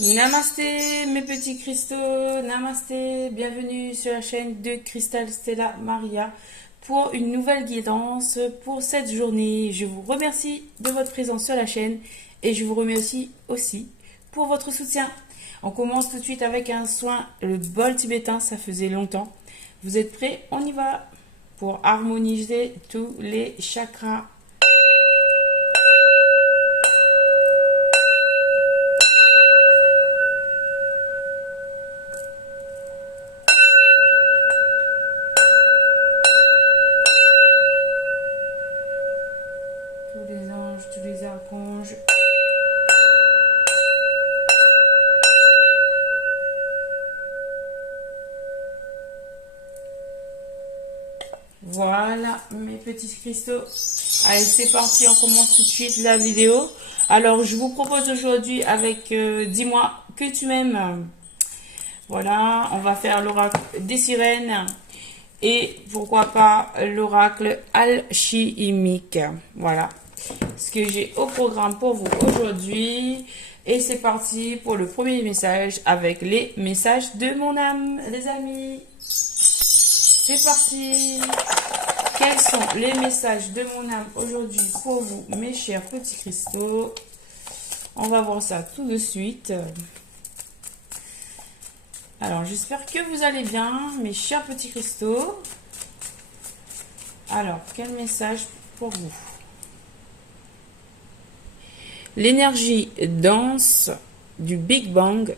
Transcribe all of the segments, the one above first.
Namasté mes petits cristaux, namasté, bienvenue sur la chaîne de Cristal Stella Maria pour une nouvelle guidance pour cette journée. Je vous remercie de votre présence sur la chaîne et je vous remercie aussi pour votre soutien. On commence tout de suite avec un soin, le bol tibétain, ça faisait longtemps. Vous êtes prêts? On y va pour harmoniser tous les chakras. Tous les anges, tous les archanges. Voilà mes petits cristaux. Allez, c'est parti, on commence tout de suite la vidéo. Alors, je vous propose aujourd'hui avec Dis-moi que tu m'aimes. Voilà, on va faire l'oracle des sirènes et pourquoi pas l'oracle alchimique. Voilà ce que j'ai au programme pour vous aujourd'hui. Et c'est parti pour le premier message avec les messages de mon âme, les amis. C'est parti. Quels sont les messages de mon âme aujourd'hui pour vous, mes chers petits cristaux? On va voir ça tout de suite. Alors, j'espère que vous allez bien, mes chers petits cristaux. Alors, quel message pour vous? L'énergie dense du Big Bang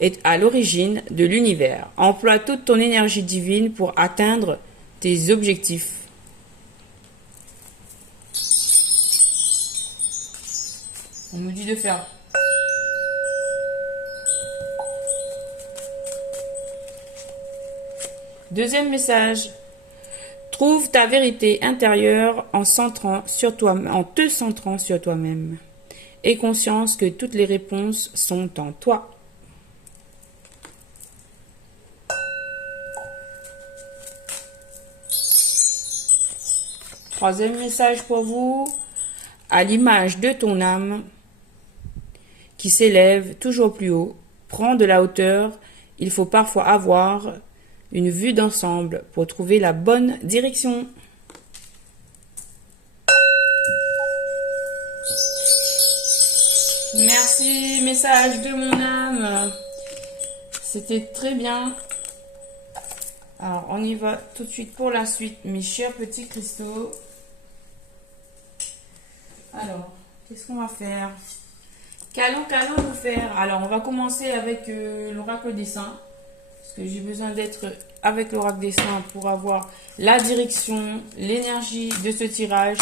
est à l'origine de l'univers. Emploie toute ton énergie divine pour atteindre tes objectifs. On nous dit de faire. Deuxième message. Trouve ta vérité intérieure en te centrant sur toi-même. Aie conscience que toutes les réponses sont en toi. Troisième message pour vous. À l'image de ton âme qui s'élève toujours plus haut, prends de la hauteur. Il faut parfois avoir une vue d'ensemble pour trouver la bonne direction. Merci, message de mon âme. C'était très bien. Alors, on y va tout de suite pour la suite, mes chers petits cristaux. Alors, qu'est-ce qu'on va faire? Qu'allons-nous faire? Alors, on va commencer avec l'oracle des saints. Parce que j'ai besoin d'être avec l'oracle des saints pour avoir la direction, l'énergie de ce tirage.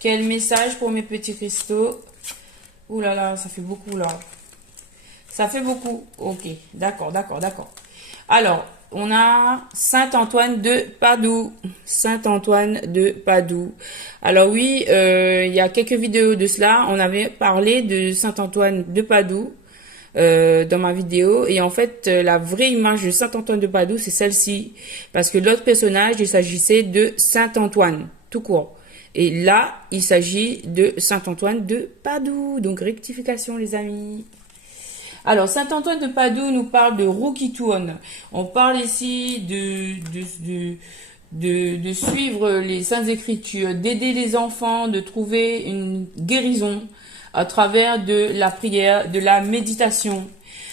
Quel message pour mes petits cristaux? Ouh là là, ça fait beaucoup là. Ça fait beaucoup. Ok, d'accord. Alors, on a Saint-Antoine de Padoue. Saint-Antoine de Padoue. Alors oui, il y a quelques vidéos de cela. On avait parlé de Saint-Antoine de Padoue dans ma vidéo. Et en fait, la vraie image de Saint-Antoine de Padoue, c'est celle-ci. Parce que l'autre personnage, il s'agissait de Saint-Antoine, tout court. Et là, il s'agit de Saint-Antoine de Padoue. Donc, rectification, les amis. Alors, Saint-Antoine de Padoue nous parle de roue qui tourne. On parle ici de suivre les Saintes Écritures, d'aider les enfants, de trouver une guérison à travers de la prière, de la méditation.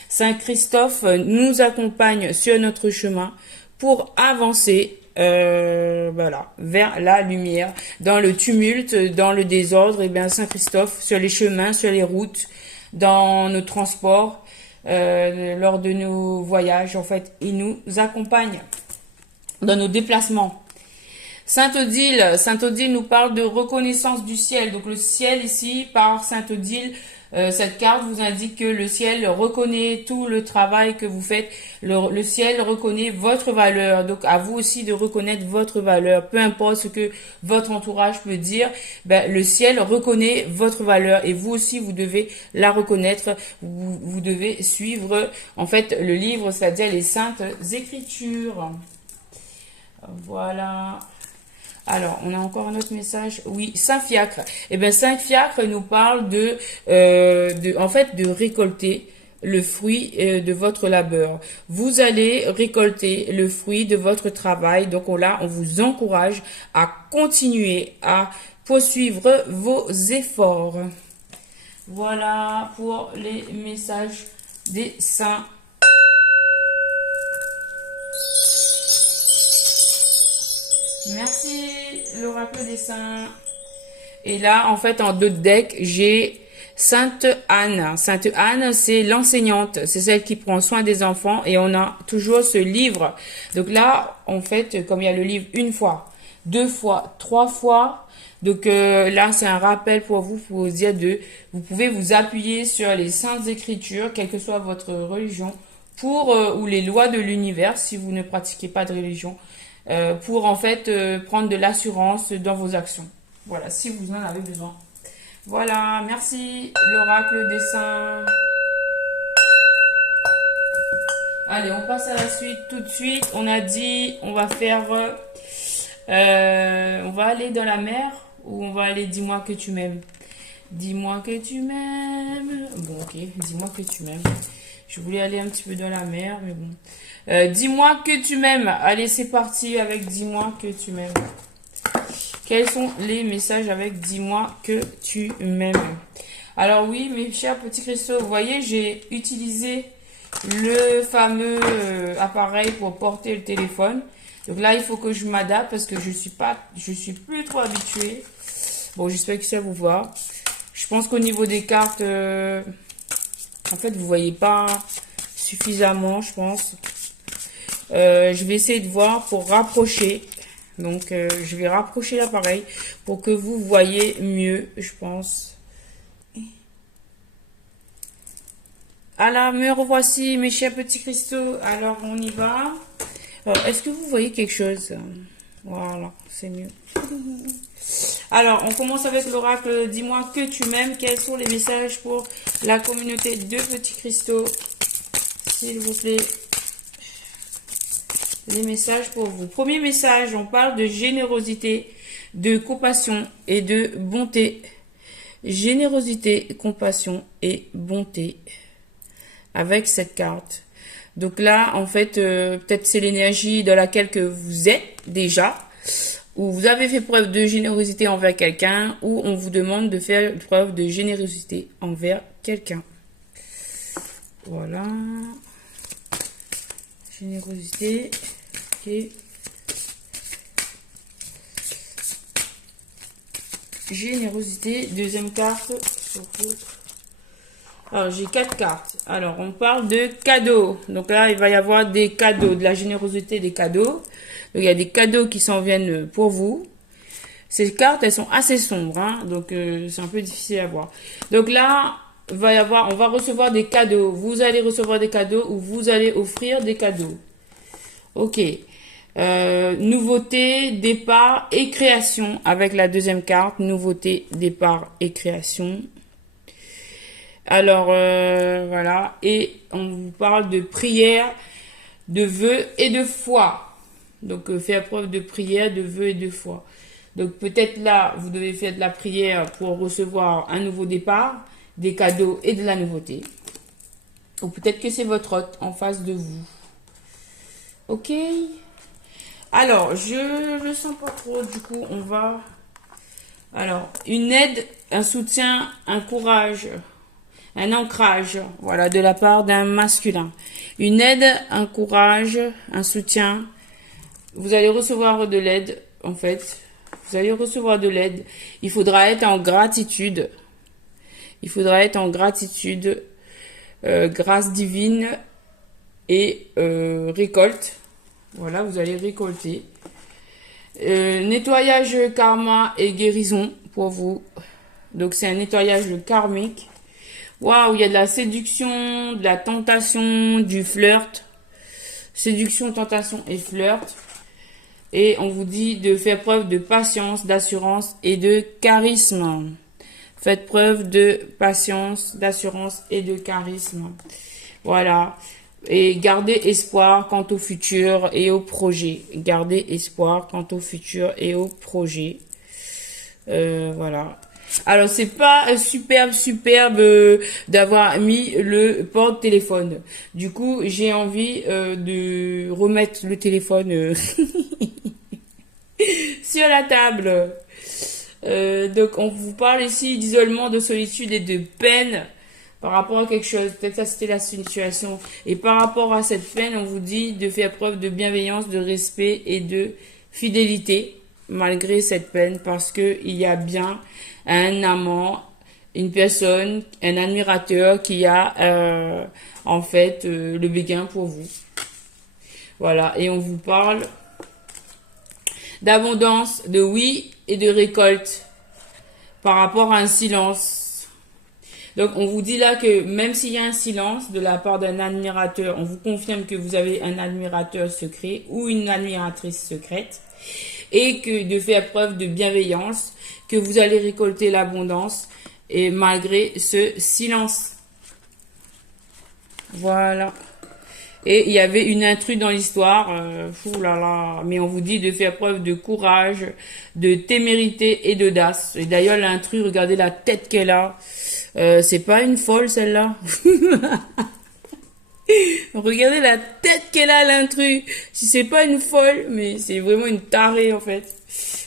Saint Christophe nous accompagne sur notre chemin pour avancer voilà, vers la lumière. Dans le tumulte, dans le désordre, et bien Saint Christophe, sur les chemins, sur les routes, dans nos transports, lors de nos voyages, en fait, il nous accompagne dans nos déplacements. Sainte-Odile nous parle de reconnaissance du ciel. Donc le ciel ici, par Sainte-Odile, cette carte vous indique que le ciel reconnaît tout le travail que vous faites. Le ciel reconnaît votre valeur. Donc à vous aussi de reconnaître votre valeur. Peu importe ce que votre entourage peut dire, ben, le ciel reconnaît votre valeur. Et vous aussi, vous devez la reconnaître. Vous devez suivre en fait le livre, c'est-à-dire les Saintes Écritures. Voilà. Alors, on a encore un autre message. Oui, Saint-Fiacre. Eh bien, Saint-Fiacre nous parle en fait, de récolter le fruit de votre labeur. Vous allez récolter le fruit de votre travail. Donc là, on vous encourage à continuer à poursuivre vos efforts. Voilà pour les messages des saints. Merci, l'oracle des saints. Et là, en fait, en 2 decks, j'ai Sainte Anne. Sainte Anne, c'est l'enseignante. C'est celle qui prend soin des enfants. Et on a toujours ce livre. Donc là, en fait, comme il y a le livre 1 fois, 2 fois, 3 fois. Donc là, c'est un rappel pour vous dire vous pouvez vous appuyer sur les saintes écritures, quelle que soit votre religion, ou les lois de l'univers, si vous ne pratiquez pas de religion, pour en fait prendre de l'assurance dans vos actions. Voilà, si vous en avez besoin. Voilà, merci l'oracle des saints. Allez, on passe à la suite tout de suite. On a dit, on va faire, on va aller dans la mer ou on va aller dis-moi que tu m'aimes. Dis-moi que tu m'aimes. Bon, ok, dis-moi que tu m'aimes. Je voulais aller un petit peu dans la mer, mais bon. Dis-moi que tu m'aimes. Allez, c'est parti avec dis-moi que tu m'aimes. Quels sont les messages avec dis-moi que tu m'aimes? Alors oui, mes chers petits cristaux, vous voyez, j'ai utilisé le fameux appareil pour porter le téléphone. Donc là, il faut que je m'adapte parce que je suis plus trop habituée. Bon, j'espère que ça vous va. Je pense qu'au niveau des cartes, en fait, vous voyez pas suffisamment, je pense. Je vais essayer de voir pour rapprocher. Donc, je vais rapprocher l'appareil pour que vous voyez mieux, je pense. Alors, me revoici, mes chers petits cristaux. Alors, on y va. Est-ce que vous voyez quelque chose? Voilà, c'est mieux. Alors, on commence avec l'oracle. Dis-moi que tu m'aimes. Quels sont les messages pour la communauté de petits cristaux? S'il vous plaît. Les messages pour vous. Premier message, on parle de générosité, de compassion et de bonté. Générosité, compassion et bonté. Avec cette carte. Donc là, en fait, peut-être c'est l'énergie dans laquelle que vous êtes déjà, où vous avez fait preuve de générosité envers quelqu'un, ou on vous demande de faire preuve de générosité envers quelqu'un. Voilà. Générosité. Ok. Générosité. Deuxième carte. Alors, j'ai 4 cartes. Alors, on parle de cadeaux. Donc là, il va y avoir des cadeaux, de la générosité des cadeaux. Donc, il y a des cadeaux qui s'en viennent pour vous. Ces cartes, elles sont assez sombres, hein, donc c'est un peu difficile à voir. Donc là, on va recevoir des cadeaux. Vous allez recevoir des cadeaux ou vous allez offrir des cadeaux. Ok. Nouveauté, départ et création avec la deuxième carte. Nouveauté, départ et création. Alors, voilà. Et on vous parle de prière, de vœux et de foi. Donc, faire preuve de prière, de vœux et de foi. Donc, peut-être là, vous devez faire de la prière pour recevoir un nouveau départ, des cadeaux et de la nouveauté. Ou peut-être que c'est votre hôte en face de vous. Ok. Alors, je le sens pas trop. Du coup, on va... Alors, une aide, un soutien, un courage... Un ancrage, voilà, de la part d'un masculin. Une aide, un courage, un soutien. Vous allez recevoir de l'aide, en fait. Vous allez recevoir de l'aide. Il faudra être en gratitude. Il faudra être en gratitude, grâce divine et récolte. Voilà, vous allez récolter. Nettoyage karma et guérison pour vous. Donc, c'est un nettoyage karmique. Waouh, il y a de la séduction, de la tentation, du flirt. Séduction, tentation et flirt. Et on vous dit de faire preuve de patience, d'assurance et de charisme. Faites preuve de patience, d'assurance et de charisme. Voilà. Et gardez espoir quant au futur et au projet. Gardez espoir quant au futur et au projet. Voilà. Alors, c'est pas superbe d'avoir mis le porte-téléphone. Du coup, j'ai envie de remettre le téléphone sur la table. Donc, on vous parle ici d'isolement, de solitude et de peine par rapport à quelque chose. Peut-être ça, c'était la situation. Et par rapport à cette peine, on vous dit de faire preuve de bienveillance, de respect et de fidélité malgré cette peine, parce que il y a bien un amant, une personne, un admirateur qui a en fait le béguin pour vous. Voilà, et on vous parle d'abondance, de oui et de récolte par rapport à un silence. Donc on vous dit là que même s'il y a un silence de la part d'un admirateur, on vous confirme que vous avez un admirateur secret ou une admiratrice secrète, et que de faire preuve de bienveillance, que vous allez récolter l'abondance et malgré ce silence. Voilà. Et il y avait une intruse dans l'histoire, mais on vous dit de faire preuve de courage, de témérité et d'audace. Et d'ailleurs l'intruse, regardez la tête qu'elle a. C'est pas une folle celle-là. Regardez la tête qu'elle a, l'intrus. Si c'est pas une folle, mais c'est vraiment une tarée en fait.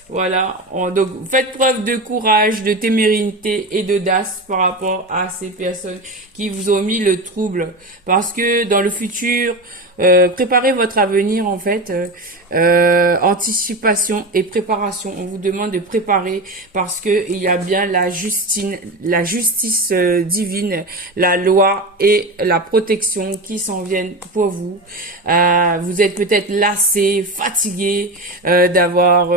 Voilà. Donc faites preuve de courage, de témérité et d'audace par rapport à ces personnes qui vous ont mis le trouble. Parce que dans le futur, préparez votre avenir en fait. Anticipation et préparation. On vous demande de préparer parce que il y a bien la justice divine, la loi et la protection qui s'en viennent pour vous. Vous êtes peut-être lassé, fatigué d'avoir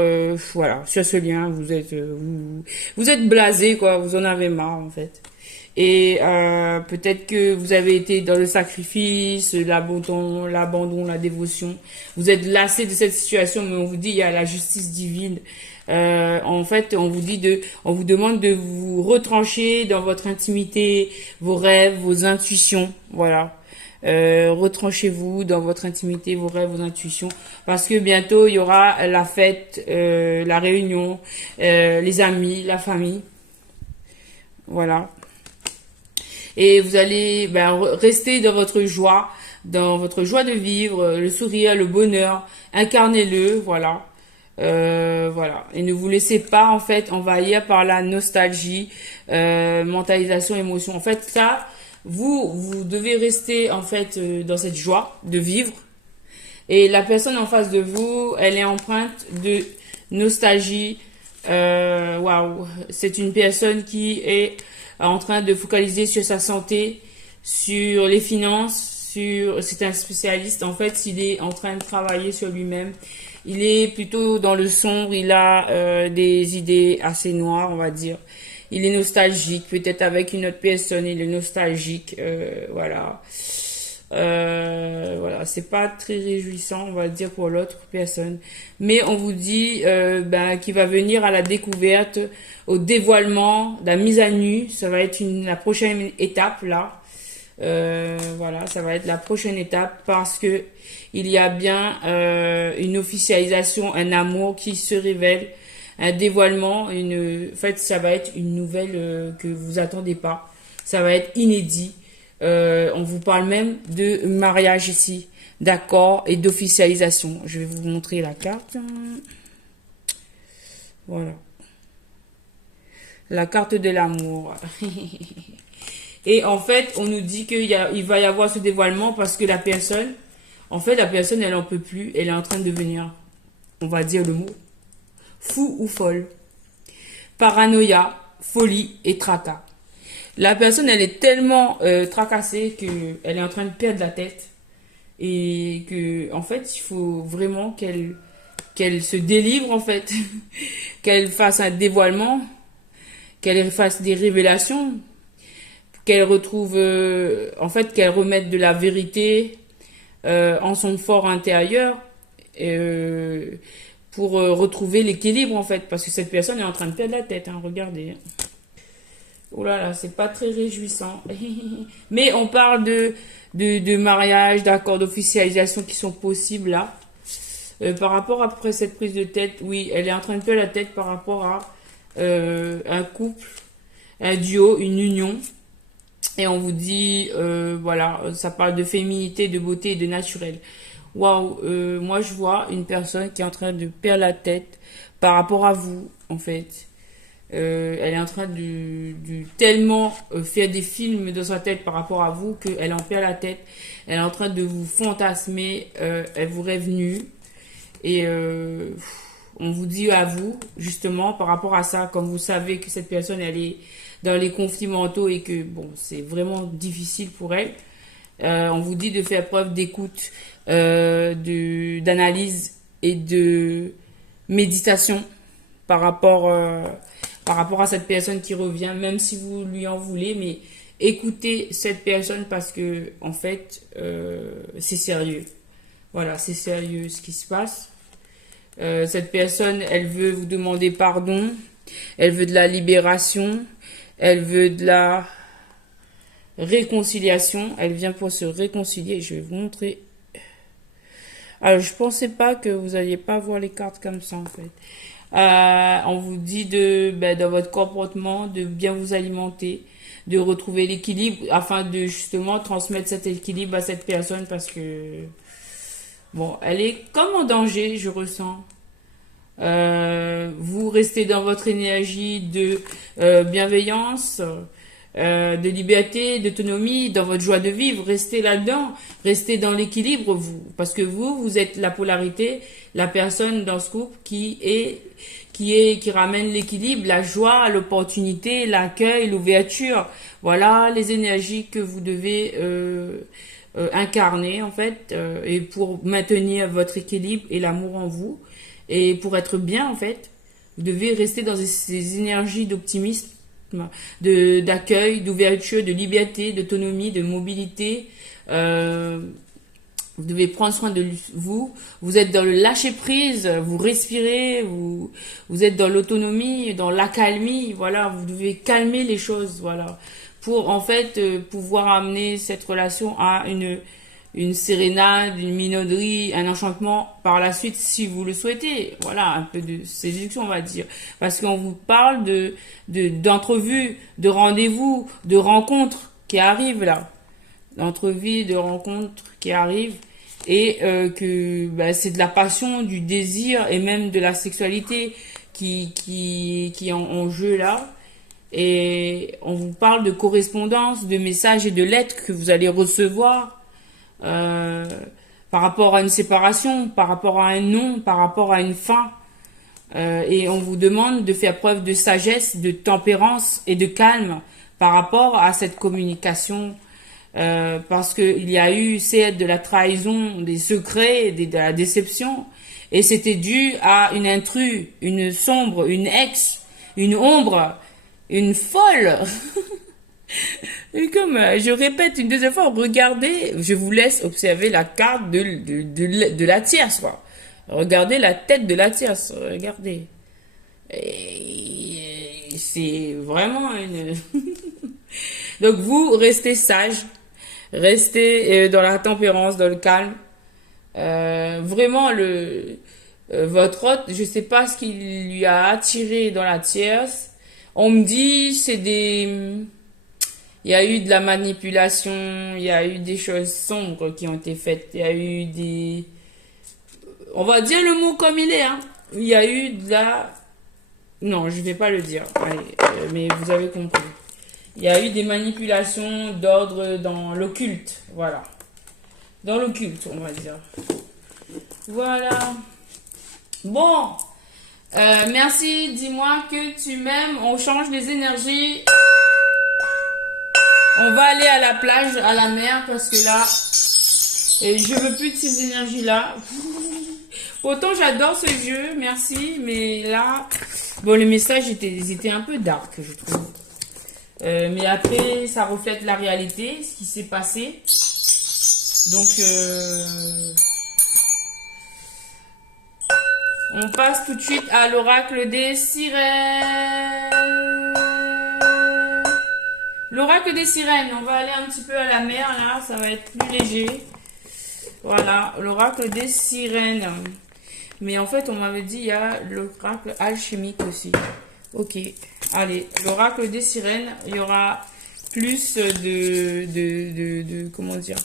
voilà, sur ce lien, vous êtes blasé quoi, vous en avez marre en fait. Et peut-être que vous avez été dans le sacrifice, l'abandon, la dévotion. Vous êtes lassé de cette situation, mais on vous dit il y a la justice divine. En fait, on vous demande de vous retrancher dans votre intimité, vos rêves, vos intuitions. Voilà. Retranchez-vous dans votre intimité, vos rêves, vos intuitions, parce que bientôt il y aura la fête, la réunion, les amis, la famille. Voilà. Et vous allez rester dans votre joie de vivre, le sourire, le bonheur, incarnez-le, voilà. Voilà. Et ne vous laissez pas en fait envahir par la nostalgie, mentalisation, émotion. En fait, ça, vous devez rester en fait dans cette joie de vivre. Et la personne en face de vous, elle est empreinte de nostalgie. Waouh, c'est une personne qui est en train de focaliser sur sa santé, sur les finances, c'est un spécialiste. En fait, il est en train de travailler sur lui-même. Il est plutôt dans le sombre, il a des idées assez noires, on va dire. Il est nostalgique, peut-être avec une autre personne, il est nostalgique, voilà. Voilà, c'est pas très réjouissant, on va dire, pour l'autre personne. Mais on vous dit qu'il va venir à la découverte, au dévoilement, la mise à nu. Ça va être la prochaine étape là. Voilà, ça va être la prochaine étape parce que il y a bien une officialisation, un amour qui se révèle, un dévoilement. En fait, ça va être une nouvelle que vous attendez pas. Ça va être inédit. On vous parle même de mariage ici, d'accord, et d'officialisation. Je vais vous montrer la carte. Voilà. La carte de l'amour. Et en fait, on nous dit il va y avoir ce dévoilement parce que la personne, elle en peut plus. Elle est en train de devenir, on va dire le mot, fou ou folle. Paranoïa, folie et tracas. La personne, elle est tellement tracassée qu'elle est en train de perdre la tête. Et que, en fait, il faut vraiment qu'elle se délivre, en fait. Qu'elle fasse un dévoilement. Qu'elle fasse des révélations. Qu'elle retrouve, qu'elle remette de la vérité en son fort intérieur. Pour retrouver l'équilibre, en fait. Parce que cette personne est en train de perdre la tête, hein, regardez. Oh là là, c'est pas très réjouissant. Mais on parle de mariage, d'accords d'officialisation qui sont possibles là. Par rapport après cette prise de tête, oui, elle est en train de perdre la tête par rapport un couple, un duo, une union. Et on vous dit, voilà, ça parle de féminité, de beauté et de naturel. Waouh, moi je vois une personne qui est en train de perdre la tête par rapport à vous, en fait. Elle est en train de tellement faire des films dans sa tête par rapport à vous qu'elle en perd la tête. Elle est en train de vous fantasmer, elle vous rêve nu. Et on vous dit à vous, justement, par rapport à ça, comme vous savez que cette personne, elle est dans les conflits mentaux et que, bon, c'est vraiment difficile pour elle. On vous dit de faire preuve d'écoute, d'analyse et de méditation par rapport à cette personne qui revient, même si vous lui en voulez, mais écoutez cette personne parce que, en fait, c'est sérieux. Voilà, c'est sérieux ce qui se passe. Cette personne, elle veut vous demander pardon, elle veut de la libération, elle veut de la réconciliation, elle vient pour se réconcilier. Je vais vous montrer. Alors, je pensais pas que vous alliez pas voir les cartes comme ça, en fait. On vous dit dans votre comportement, de bien vous alimenter, de retrouver l'équilibre afin de justement transmettre cet équilibre à cette personne parce que, bon, elle est comme en danger, je ressens. Vous restez dans votre énergie de bienveillance, de liberté, d'autonomie, dans votre joie de vivre. Restez là-dedans, restez dans l'équilibre, vous. Parce que vous êtes la polarité, la personne dans ce couple qui ramène l'équilibre, la joie, l'opportunité, l'accueil, l'ouverture. Voilà les énergies que vous devez incarner, en fait, et pour maintenir votre équilibre et l'amour en vous. Et pour être bien, en fait, vous devez rester dans ces énergies d'optimisme, d'accueil, d'ouverture, de liberté, d'autonomie, de mobilité. Vous devez prendre soin de vous. Vous êtes dans le lâcher-prise, vous respirez, vous êtes dans l'autonomie, dans l'accalmie. Voilà, vous devez calmer les choses, voilà, pour en fait pouvoir amener cette relation à une sérénade, une minauderie, un enchantement par la suite si vous le souhaitez. Voilà, un peu de séduction, on va dire. Parce qu'on vous parle d'entrevues, de rendez-vous, de rencontres qui arrivent là. D'entrevues, de rencontres qui arrivent. Et que c'est de la passion, du désir et même de la sexualité qui est en jeu là. Et on vous parle de correspondance, de messages et de lettres que vous allez recevoir. Par rapport à une séparation, par rapport à un non, par rapport à une fin. Et on vous demande de faire preuve de sagesse, de tempérance et de calme par rapport à cette communication. Parce qu'il y a eu, certes, de la trahison, des secrets, de la déception. Et c'était dû à une intrus, une sombre, une ex, une ombre, une folle. Et comme je répète une deuxième fois, regardez, je vous laisse observer la carte de la tierce. Quoi. Regardez la tête de la tierce, regardez. Et c'est vraiment une... Donc vous restez sage, restez dans la tempérance, dans le calme. Vraiment, votre hôte, je sais pas ce qui lui a attiré dans la tierce. On me dit, il y a eu de la manipulation, il y a eu des choses sombres qui ont été faites, il y a eu des... On va dire le mot comme il est, hein. Il y a eu de la... Non, je vais pas le dire, allez, mais vous avez compris. Il y a eu des manipulations d'ordre dans l'occulte, voilà. Dans l'occulte, on va dire. Voilà. Bon, merci, dis-moi que tu m'aimes, on change les énergies... On va aller à la plage, à la mer, parce que là, je veux plus de ces énergies-là. Autant j'adore ce jeu, merci, mais là, bon, les messages étaient un peu dark, je trouve. Mais après, ça reflète la réalité, ce qui s'est passé. Donc, on passe tout de suite à l'oracle des sirènes. L'oracle des sirènes, on va aller un petit peu à la mer, là, ça va être plus léger. Voilà, l'oracle des sirènes. Mais en fait, on m'avait dit, il y a l'oracle alchimique aussi. Ok, allez, l'oracle des sirènes, il y aura plus comment dire.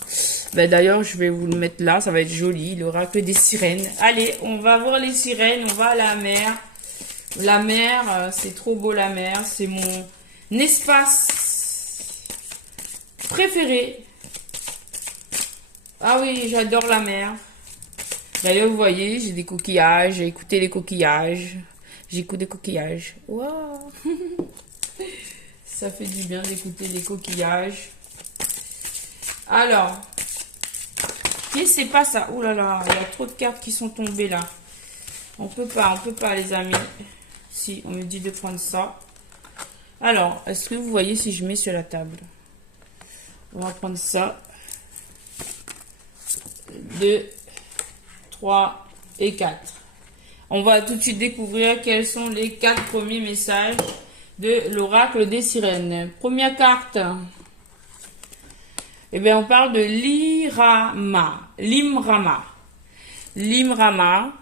Ben, d'ailleurs, je vais vous le mettre là, ça va être joli, l'oracle des sirènes. Allez, on va voir les sirènes, on va à la mer. La mer, c'est trop beau la mer, c'est mon espace préféré. Ah oui, j'adore la mer. D'ailleurs, vous voyez, j'ai des coquillages, j'ai écouté les coquillages. J'écoute des coquillages. Waouh. Ça fait du bien d'écouter les coquillages. Alors, qu'est-ce que c'est pas ça? Ouh là là, il y a trop de cartes qui sont tombées là. On peut pas les amis. Si, on me dit de prendre ça. Alors, est-ce que vous voyez si je mets sur la table? On va prendre ça. 2, 3 et 4. On va tout de suite découvrir quels sont les 4 premiers messages de l'oracle des sirènes. Première carte. Eh bien, on parle de l'Irama. L'Imrama. L'Imrama.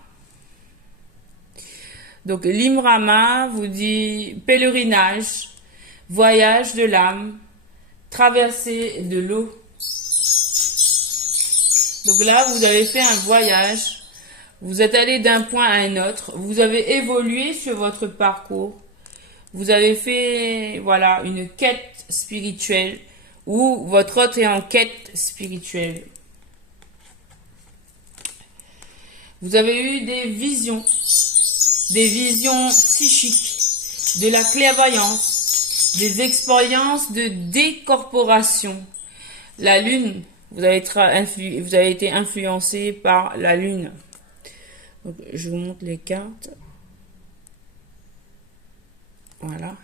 Donc, l'Imrama vous dit pèlerinage, voyage de l'âme, traversée de l'eau. Donc là, vous avez fait un voyage. Vous êtes allé d'un point à un autre. Vous avez évolué sur votre parcours. Vous avez fait, voilà, une quête spirituelle ou votre autre est en quête spirituelle. Vous avez eu des visions psychiques, de la clairvoyance, des expériences de décorporation. La lune, vous avez été influencé par la lune. Donc, je vous montre les cartes. Voilà.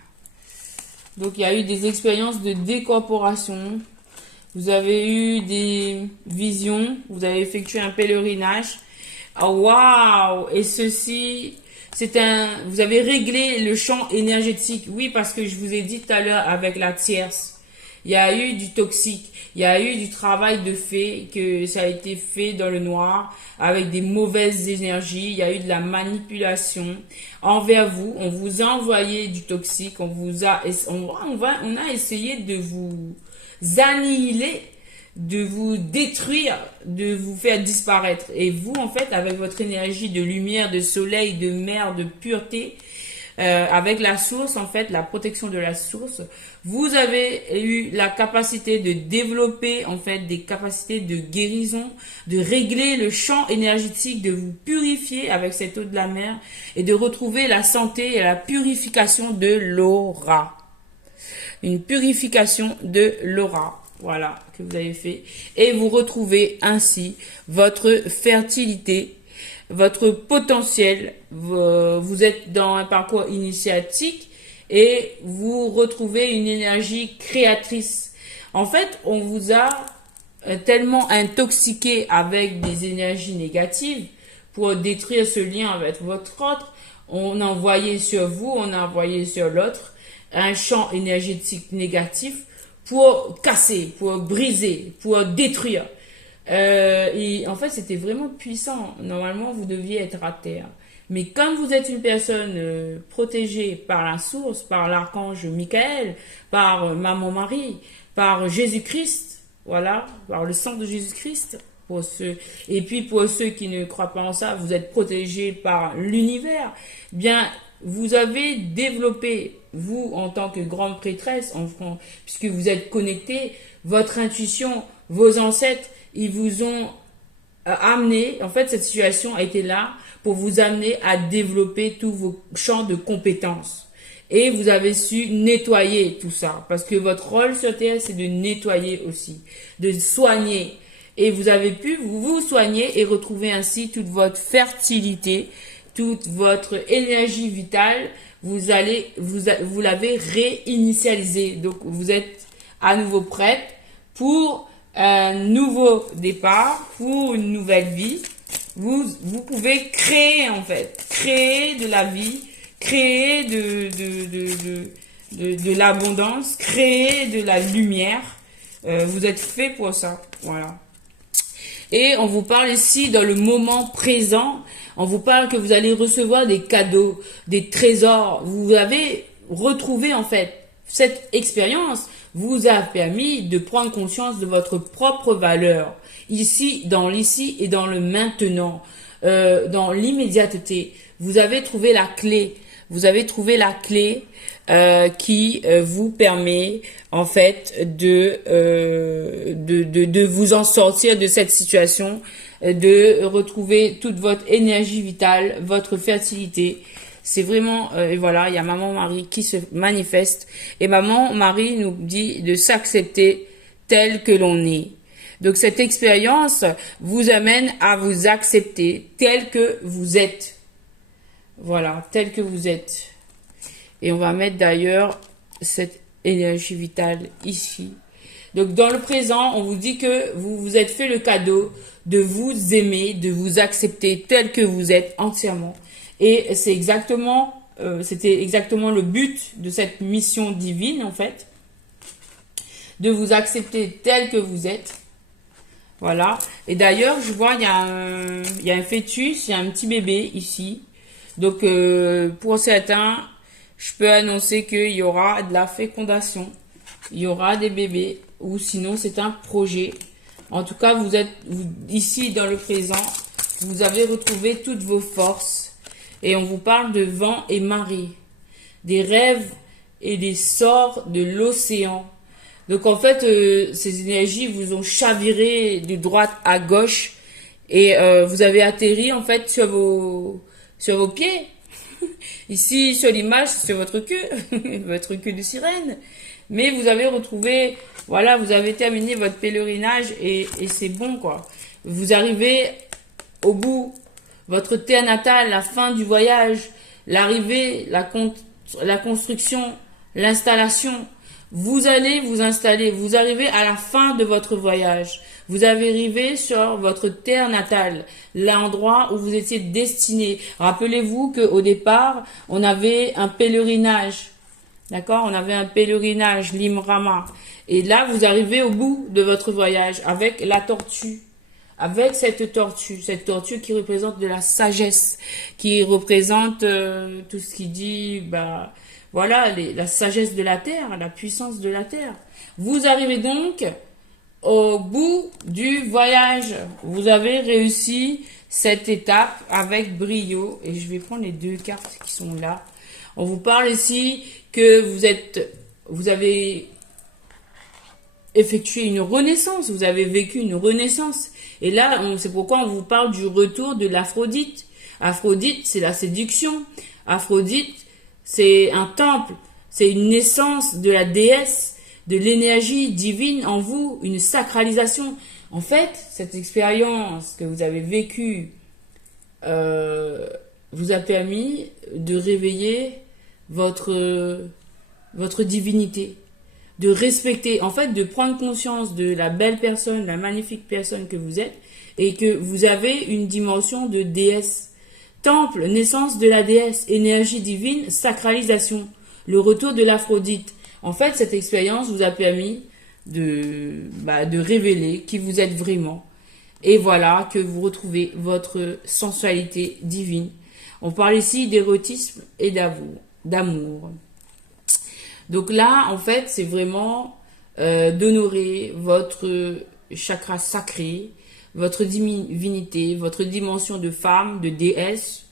Donc, il y a eu des expériences de décorporation. Vous avez eu des visions. Vous avez effectué un pèlerinage. Oh, waouh! Et ceci, vous avez réglé le champ énergétique. Oui, parce que je vous ai dit tout à l'heure avec la tierce. Il y a eu du toxique, il y a eu du travail de fait, que ça a été fait dans le noir, avec des mauvaises énergies, il y a eu de la manipulation envers vous, on vous a envoyé du toxique, on a essayé de vous annihiler, de vous détruire, de vous faire disparaître. Et vous, en fait, avec votre énergie de lumière, de soleil, de mer, de pureté, avec la source, en fait, la protection de la source, vous avez eu la capacité de développer, en fait, des capacités de guérison, de régler le champ énergétique, de vous purifier avec cette eau de la mer et de retrouver la santé et la purification de l'aura. Une purification de l'aura. Voilà, que vous avez fait. Et vous retrouvez ainsi votre fertilité, votre potentiel. Vous êtes dans un parcours initiatique et vous retrouvez une énergie créatrice. En fait, on vous a tellement intoxiqué avec des énergies négatives pour détruire ce lien avec votre autre. On a envoyé sur vous, on a envoyé sur l'autre un champ énergétique négatif pour casser, pour briser, pour détruire. Et en fait, c'était vraiment puissant. Normalement, vous deviez être à terre. Mais comme vous êtes une personne protégée par la source, par l'archange Michael, par Maman Marie, par Jésus-Christ, voilà, par le sang de Jésus-Christ, et puis pour ceux qui ne croient pas en ça, vous êtes protégés par l'univers. Bien, vous avez développé, vous, en tant que grande prêtresse, puisque vous êtes connecté, votre intuition, vos ancêtres, ils vous ont amené, en fait, cette situation a été là pour vous amener à développer tous vos champs de compétences. Et vous avez su nettoyer tout ça, parce que votre rôle sur Terre, c'est de nettoyer aussi, de soigner. Et vous avez pu vous soigner et retrouver ainsi toute votre fertilité, toute votre énergie vitale. Vous l'avez réinitialisé. Donc, vous êtes à nouveau prête pour un nouveau départ, pour une nouvelle vie. Vous pouvez créer, en fait, créer de la vie, créer de l'abondance, créer de la lumière. Vous êtes fait pour ça. Voilà. Et on vous parle ici dans le moment présent. On vous parle que vous allez recevoir des cadeaux, des trésors. Vous avez retrouvé en fait cette expérience vous a permis de prendre conscience de votre propre valeur. Ici, dans l'ici et dans le maintenant, dans l'immédiateté. Vous avez trouvé la clé. Vous avez trouvé la clé qui vous permet en fait de vous en sortir de cette situation, de retrouver toute votre énergie vitale, votre fertilité. C'est vraiment, et voilà, il y a Maman Marie qui se manifeste. Et Maman Marie nous dit de s'accepter tel que l'on est. Donc cette expérience vous amène à vous accepter tel que vous êtes. Voilà, tel que vous êtes. Et on va mettre d'ailleurs cette énergie vitale ici. Donc dans le présent, on vous dit que vous vous êtes fait le cadeau de vous aimer, de vous accepter tel que vous êtes entièrement. Et c'est exactement, c'était exactement le but de cette mission divine en fait, de vous accepter tel que vous êtes. Voilà. Et d'ailleurs, je vois, il y a un fœtus, il y a un petit bébé ici. Donc, pour certains, je peux annoncer qu'il y aura de la fécondation. Il y aura des bébés. Ou sinon, c'est un projet. En tout cas, vous êtes ici dans le présent. Vous avez retrouvé toutes vos forces. Et on vous parle de vent et marée. Des rêves et des sorts de l'océan. Donc en fait, ces énergies vous ont chaviré de droite à gauche et vous avez atterri en fait sur vos pieds. Ici sur l'image, c'est votre queue, votre queue de sirène. Mais vous avez retrouvé, voilà, vous avez terminé votre pèlerinage et c'est bon quoi. Vous arrivez au bout, votre terre natale, la fin du voyage, l'arrivée, la construction, l'installation. Vous allez vous installer, vous arrivez à la fin de votre voyage. Vous avez arrivé sur votre terre natale, l'endroit où vous étiez destiné. Rappelez-vous qu'au départ, on avait un pèlerinage. D'accord? On avait un pèlerinage, l'Imrama. Et là, vous arrivez au bout de votre voyage avec la tortue. Avec cette tortue qui représente de la sagesse, qui représente tout ce qui dit, voilà, la sagesse de la terre, la puissance de la terre. Vous arrivez donc au bout du voyage. Vous avez réussi cette étape avec brio. Et je vais prendre les deux cartes qui sont là. On vous parle ici que vous avez effectué une renaissance. Vous avez vécu une renaissance. Et là, c'est pourquoi on vous parle du retour de l'Aphrodite. Aphrodite, c'est la séduction. Aphrodite, c'est un temple, c'est une naissance de la déesse, de l'énergie divine en vous, une sacralisation. En fait, cette expérience que vous avez vécue vous a permis de réveiller votre divinité, de respecter, en fait, de prendre conscience de la belle personne, la magnifique personne que vous êtes et que vous avez une dimension de déesse. Temple, naissance de la déesse, énergie divine, sacralisation, le retour de l'Aphrodite. En fait, cette expérience vous a permis de révéler qui vous êtes vraiment. Et voilà que vous retrouvez votre sensualité divine. On parle ici d'érotisme et d'amour. Donc là, en fait, c'est vraiment d'honorer votre chakra sacré, votre divinité, votre dimension de femme, de déesse.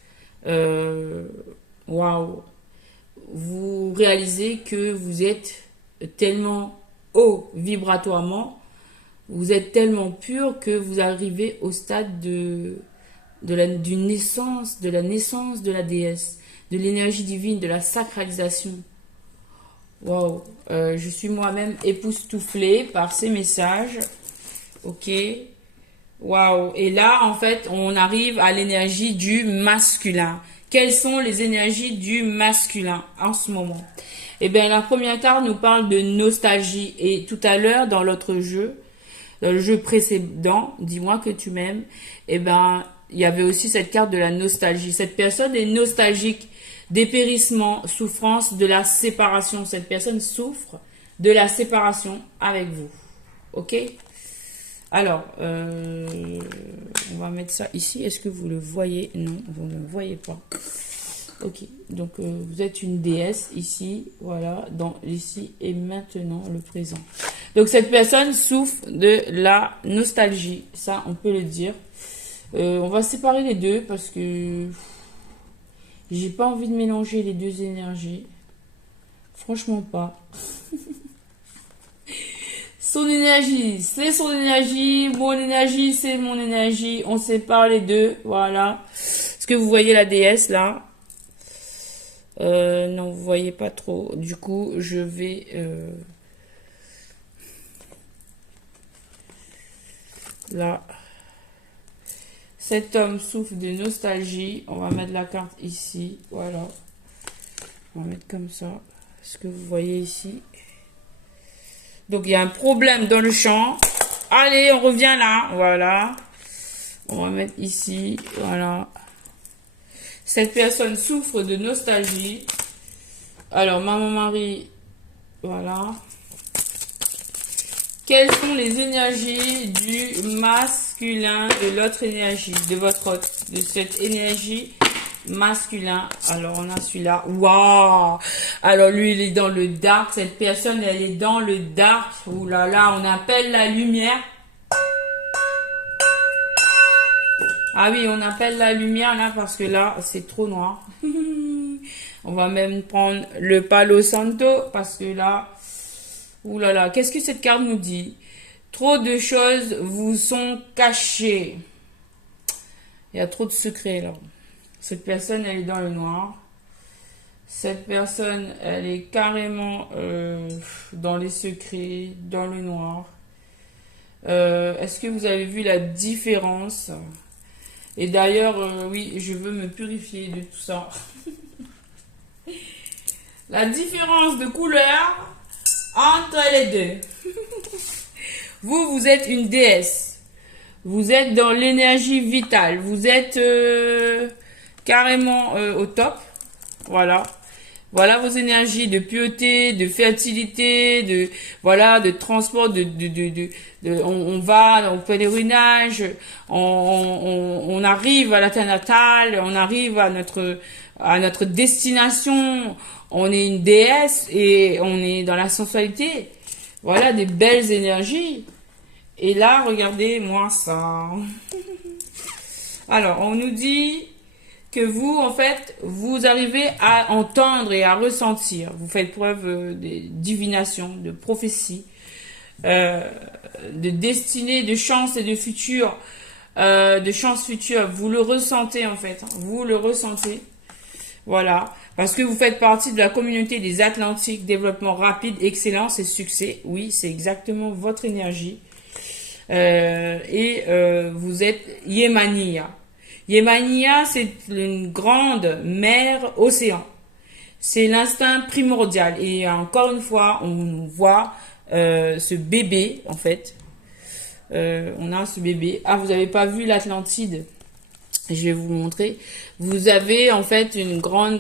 Waouh! Vous réalisez que vous êtes tellement haut vibratoirement, vous êtes tellement pur que vous arrivez au stade de la naissance de la déesse, de l'énergie divine, de la sacralisation. Waouh! Je suis moi-même époustouflée par ces messages. Ok. Waouh! Et là, en fait, on arrive à l'énergie du masculin. Quelles sont les énergies du masculin en ce moment? Eh bien, la première carte nous parle de nostalgie. Et tout à l'heure, dans l'autre jeu, dans le jeu précédent, dis-moi que tu m'aimes, eh bien, il y avait aussi cette carte de la nostalgie. Cette personne est nostalgique, dépérissement, souffrance de la séparation. Cette personne souffre de la séparation avec vous. Ok? Alors, on va mettre ça ici. Est-ce que vous le voyez? Non, vous ne le voyez pas. Ok, donc vous êtes une déesse ici, voilà, dans ici et maintenant le présent. Donc cette personne souffre de la nostalgie, ça on peut le dire. On va séparer les deux parce que j'ai pas envie de mélanger les deux énergies. Franchement pas. Son énergie, c'est son énergie. Mon énergie, c'est mon énergie. On sépare les deux, voilà. Est-ce que vous voyez la déesse là? Non, vous voyez pas trop. Du coup, je vais... là. Cet homme souffre de nostalgie. On va mettre la carte ici. Voilà. On va mettre comme ça. Ce que vous voyez ici. Donc, il y a un problème dans le champ. Allez, on revient là. Voilà. On va mettre ici. Voilà. Cette personne souffre de nostalgie. Alors, maman Marie, voilà. Quelles sont les énergies du masculin de l'autre énergie, de votre autre, de cette énergie masculin? Alors, on a celui-là. Waouh! Alors, lui, il est dans le dark. Cette personne, elle est dans le dark. Ouh là là, on appelle la lumière. Ah oui, on appelle la lumière là parce que là, c'est trop noir. On va même prendre le Palo Santo parce que là, oulala, qu'est-ce que cette carte nous dit? Trop de choses vous sont cachées. Il y a trop de secrets là. Cette personne, elle est dans le noir. Cette personne, elle est carrément dans les secrets, dans le noir. Est-ce que vous avez vu la différence? Et d'ailleurs, oui, je veux me purifier de tout ça. La différence de couleur entre les deux. Vous êtes une déesse. Vous êtes dans l'énergie vitale. Vous êtes carrément au top. Voilà. Voilà vos énergies de pureté, de fertilité, de transport, on va au pèlerinage, on arrive à la terre natale, on arrive à notre destination, on est une déesse et on est dans la sensualité. Voilà des belles énergies. Et là, regardez-moi ça. Alors, on nous dit que vous, en fait, vous arrivez à entendre et à ressentir. Vous faites preuve de divination, de prophétie, de destinée, de chance et de futur, de chance future. Vous le ressentez, en fait. Vous le ressentez. Voilà. Parce que vous faites partie de la communauté des Atlantiques, développement rapide, excellence et succès. Oui, c'est exactement votre énergie. Vous êtes Yemania. Yemania, c'est une grande mer océan. C'est l'instinct primordial. Et encore une fois, on voit ce bébé, en fait. On a ce bébé. Ah, vous n'avez pas vu l'Atlantide? Je vais vous montrer. Vous avez en fait une grande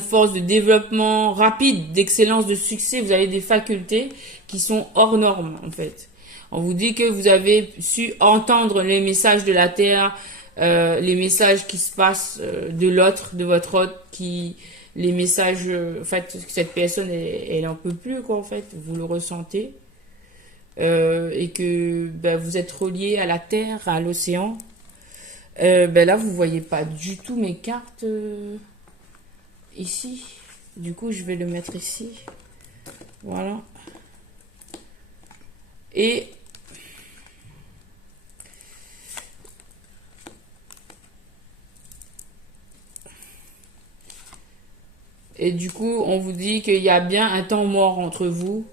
force de développement rapide, d'excellence, de succès. Vous avez des facultés qui sont hors normes, en fait. On vous dit que vous avez su entendre les messages de la Terre, les messages qui se passent de l'autre, de votre autre, les messages, en fait, cette personne, elle en peut plus, quoi, en fait. Vous le ressentez. Et que ben, vous êtes relié à la Terre, à l'océan. Ben là, vous voyez pas du tout mes cartes ici. Du coup, je vais le mettre ici. Voilà. Et du coup, on vous dit qu'il y a bien un temps mort entre vous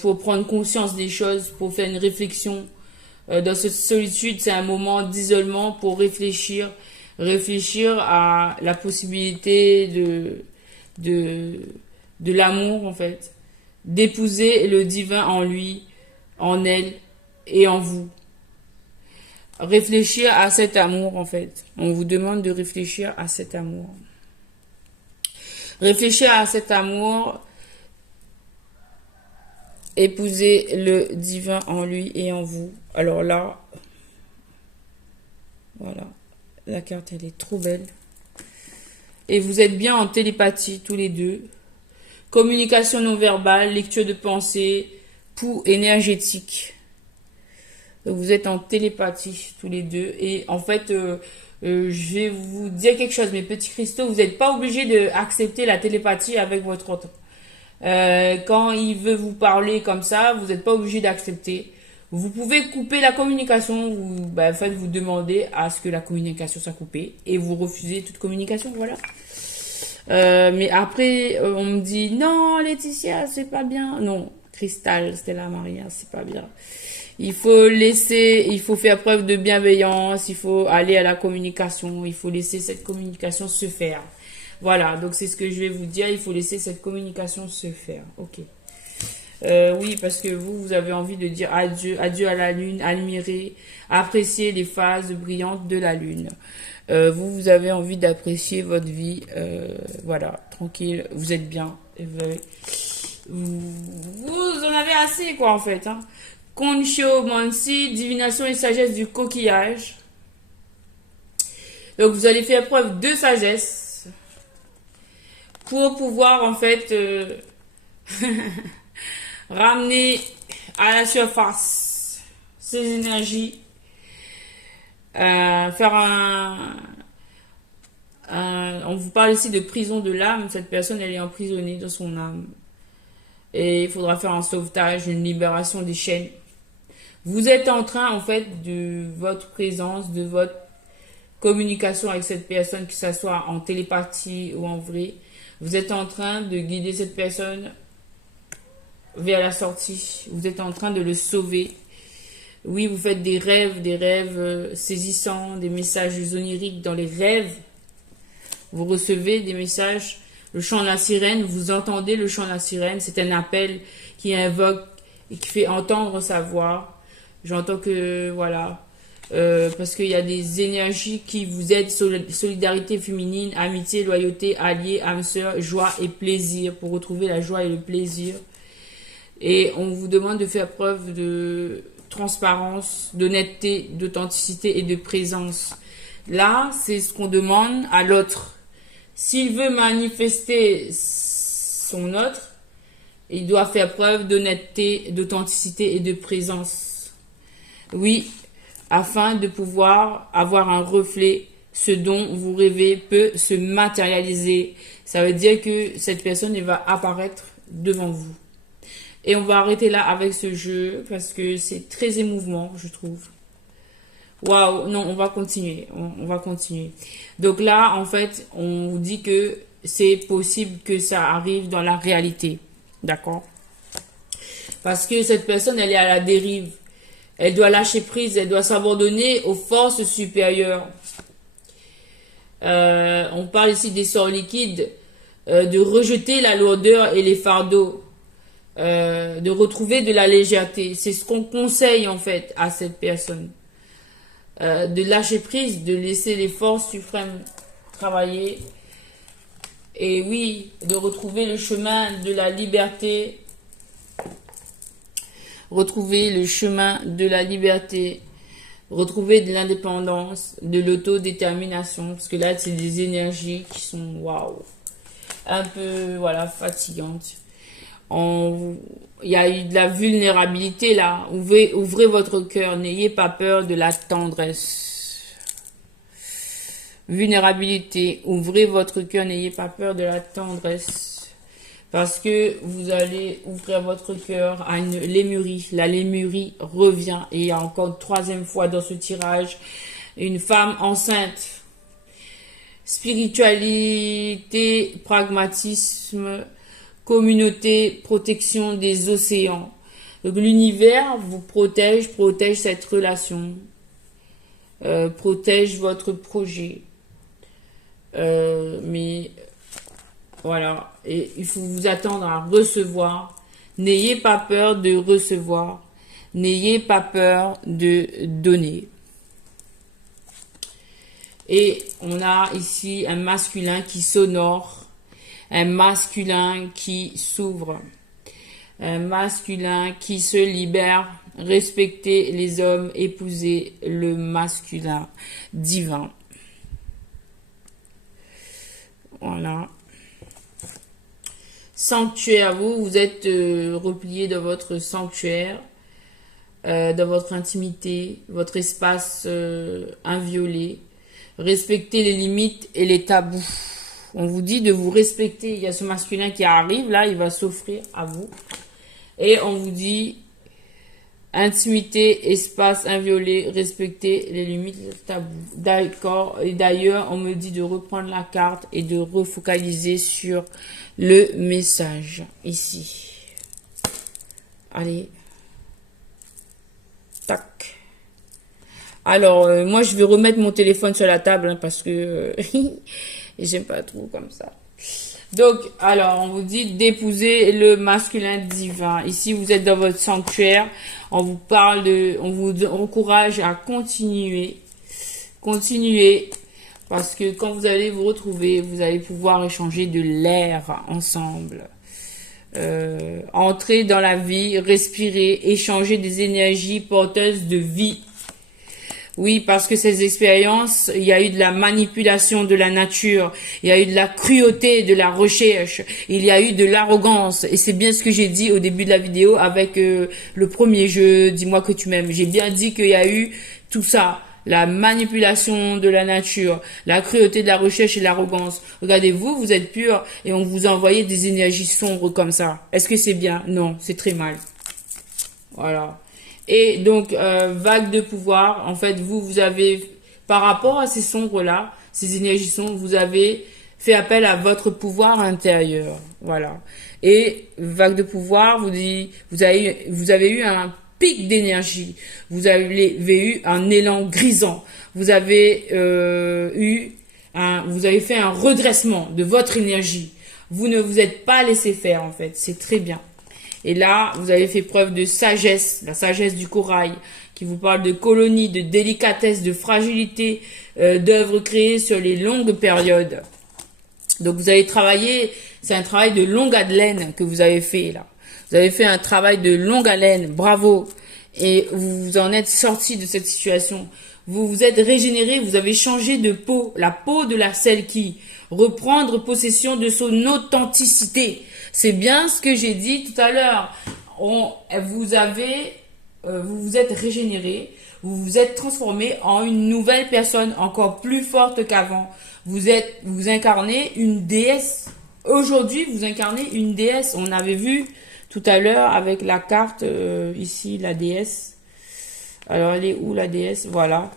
pour prendre conscience des choses, pour faire une réflexion. Dans cette solitude, c'est un moment d'isolement pour réfléchir à la possibilité de l'amour, en fait. D'épouser le divin en lui, en elle et en vous. Réfléchir à cet amour, en fait. On vous demande de réfléchir à cet amour. Réfléchir à cet amour Épousez le divin en lui et en vous. Alors là, voilà. La carte, elle est trop belle. Et vous êtes bien en télépathie, tous les deux. Communication non verbale, lecture de pensée, pouls énergétique. Donc vous êtes en télépathie, tous les deux. Et en fait, je vais vous dire quelque chose, mes petits cristaux. Vous n'êtes pas obligés d'accepter la télépathie avec votre autre. Quand il veut vous parler comme ça, vous n'êtes pas obligé d'accepter. Vous pouvez couper la communication. En fait, vous demandez à ce que la communication soit coupée et vous refusez toute communication. Voilà. Mais après, on me dit non, Laetitia, c'est pas bien. Non, Cristal, Stella Maria, c'est pas bien. Il faut faire preuve de bienveillance. Il faut aller à la communication. Il faut laisser cette communication se faire. Voilà, donc c'est ce que je vais vous dire. Il faut laisser cette communication se faire. Ok. Oui, parce que vous avez envie de dire adieu, adieu à la lune, admirer, apprécier les phases brillantes de la lune. Vous avez envie d'apprécier votre vie, voilà, tranquille, vous êtes bien. Vous en avez assez, quoi, en fait. Hein. Conchio Mansi, divination et sagesse du coquillage. Donc, vous allez faire preuve de sagesse pour pouvoir, en fait, ramener à la surface ces énergies, faire on vous parle ici de prison de l'âme. Cette personne, elle est emprisonnée dans son âme et il faudra faire un sauvetage, une libération des chaînes. Vous êtes en train, en fait, de votre présence, de votre communication avec cette personne, que ce soit en télépathie ou en vrai, vous êtes en train de guider cette personne vers la sortie. Vous êtes en train de le sauver. Oui, vous faites des rêves saisissants, des messages oniriques dans les rêves. Vous recevez des messages. Le chant de la sirène, vous entendez le chant de la sirène. C'est un appel qui invoque et qui fait entendre sa voix. J'entends que, voilà, parce qu'il y a des énergies qui vous aident, solidarité féminine, amitié, loyauté, alliés, âme sœur, joie et plaisir, pour retrouver la joie et le plaisir. Et on vous demande de faire preuve de transparence, d'honnêteté, d'authenticité et de présence. Là, c'est ce qu'on demande à l'autre. S'il veut manifester son autre, il doit faire preuve d'honnêteté, d'authenticité et de présence. Oui, afin de pouvoir avoir un reflet, ce dont vous rêvez peut se matérialiser. Ça veut dire que cette personne, elle va apparaître devant vous. Et on va arrêter là avec ce jeu parce que c'est très émouvant, je trouve. Waouh, non, on va continuer. On va continuer. Donc là, en fait, on vous dit que c'est possible que ça arrive dans la réalité. D'accord? Parce que cette personne, elle est à la dérive. Elle doit lâcher prise, elle doit s'abandonner aux forces supérieures. On parle ici des sorts liquides, de rejeter la lourdeur et les fardeaux. De retrouver de la légèreté. C'est ce qu'on conseille en fait à cette personne. De lâcher prise, de laisser les forces suprêmes travailler. Et oui, de retrouver le chemin de la liberté. Retrouver le chemin de la liberté. Retrouver de l'indépendance, de l'autodétermination. Parce que là, c'est des énergies qui sont waouh. Un peu, voilà, fatigantes. Il y a eu de la vulnérabilité là. Ouvrez votre cœur, n'ayez pas peur de la tendresse. Vulnérabilité, ouvrez votre cœur, n'ayez pas peur de la tendresse. Parce que vous allez ouvrir votre cœur à une lémurie. La lémurie revient. Et il y a encore une troisième fois dans ce tirage, une femme enceinte. Spiritualité, pragmatisme, communauté, protection des océans. Donc l'univers vous protège cette relation, protège votre projet. Mais voilà, et il faut vous attendre à recevoir. N'ayez pas peur de recevoir. N'ayez pas peur de donner. Et on a ici un masculin qui s'honore. Un masculin qui s'ouvre. un masculin qui se libère. Respectez les hommes, épousez le masculin divin. Voilà. Sanctuaire, vous êtes replié dans votre sanctuaire, dans votre intimité, votre espace inviolé. Respectez les limites et les tabous. On vous dit de vous respecter. Il y a ce masculin qui arrive, là, il va s'offrir à vous. Et on vous dit, intimité, espace inviolé, respecter les limites et les tabous. D'accord. Et d'ailleurs, on me dit de reprendre la carte et de refocaliser sur le message, ici. Allez. Tac. Alors, moi, je vais remettre mon téléphone sur la table, hein, parce que j'aime pas trop comme ça. Donc, alors, on vous dit d'épouser le masculin divin. Ici, vous êtes dans votre sanctuaire. On vous parle on vous encourage à continuer. Continuer. Parce que quand vous allez vous retrouver, vous allez pouvoir échanger de l'air ensemble. Entrer dans la vie, respirer, échanger des énergies porteuses de vie. Oui, parce que ces expériences, il y a eu de la manipulation de la nature, il y a eu de la cruauté de la recherche, il y a eu de l'arrogance. Et c'est bien ce que j'ai dit au début de la vidéo avec le premier jeu, Dis-moi que tu m'aimes. J'ai bien dit qu'il y a eu tout ça, la manipulation de la nature, la cruauté de la recherche et l'arrogance. Regardez-vous, vous êtes pur et on vous a envoyé des énergies sombres comme ça. Est-ce que c'est bien? Non, c'est très mal. Voilà. Et donc, vague de pouvoir, en fait, vous avez, par rapport à ces sombres-là, ces énergies sombres, vous avez fait appel à votre pouvoir intérieur. Voilà. Et vague de pouvoir, vous avez eu un pic d'énergie. Vous avez eu un élan grisant. Vous avez vous avez fait un redressement de votre énergie. Vous ne vous êtes pas laissé faire, en fait. C'est très bien. Et là, vous avez fait preuve de sagesse, la sagesse du corail, qui vous parle de colonie, de délicatesse, de fragilité, d'œuvres créées sur les longues périodes. Donc, vous avez travaillé, c'est un travail de longue haleine que vous avez fait, là. Vous avez fait un travail de longue haleine, bravo. Et vous vous en êtes sorti de cette situation. Vous vous êtes régénéré, vous avez changé de peau, la peau de celle qui reprendre possession de son authenticité. C'est bien ce que j'ai dit tout à l'heure. Vous vous êtes régénéré, vous vous êtes transformé en une nouvelle personne encore plus forte qu'avant. Vous incarnez une déesse. Aujourd'hui, vous incarnez une déesse. On avait vu tout à l'heure avec la carte ici, la déesse. Alors, elle est où la déesse? Voilà.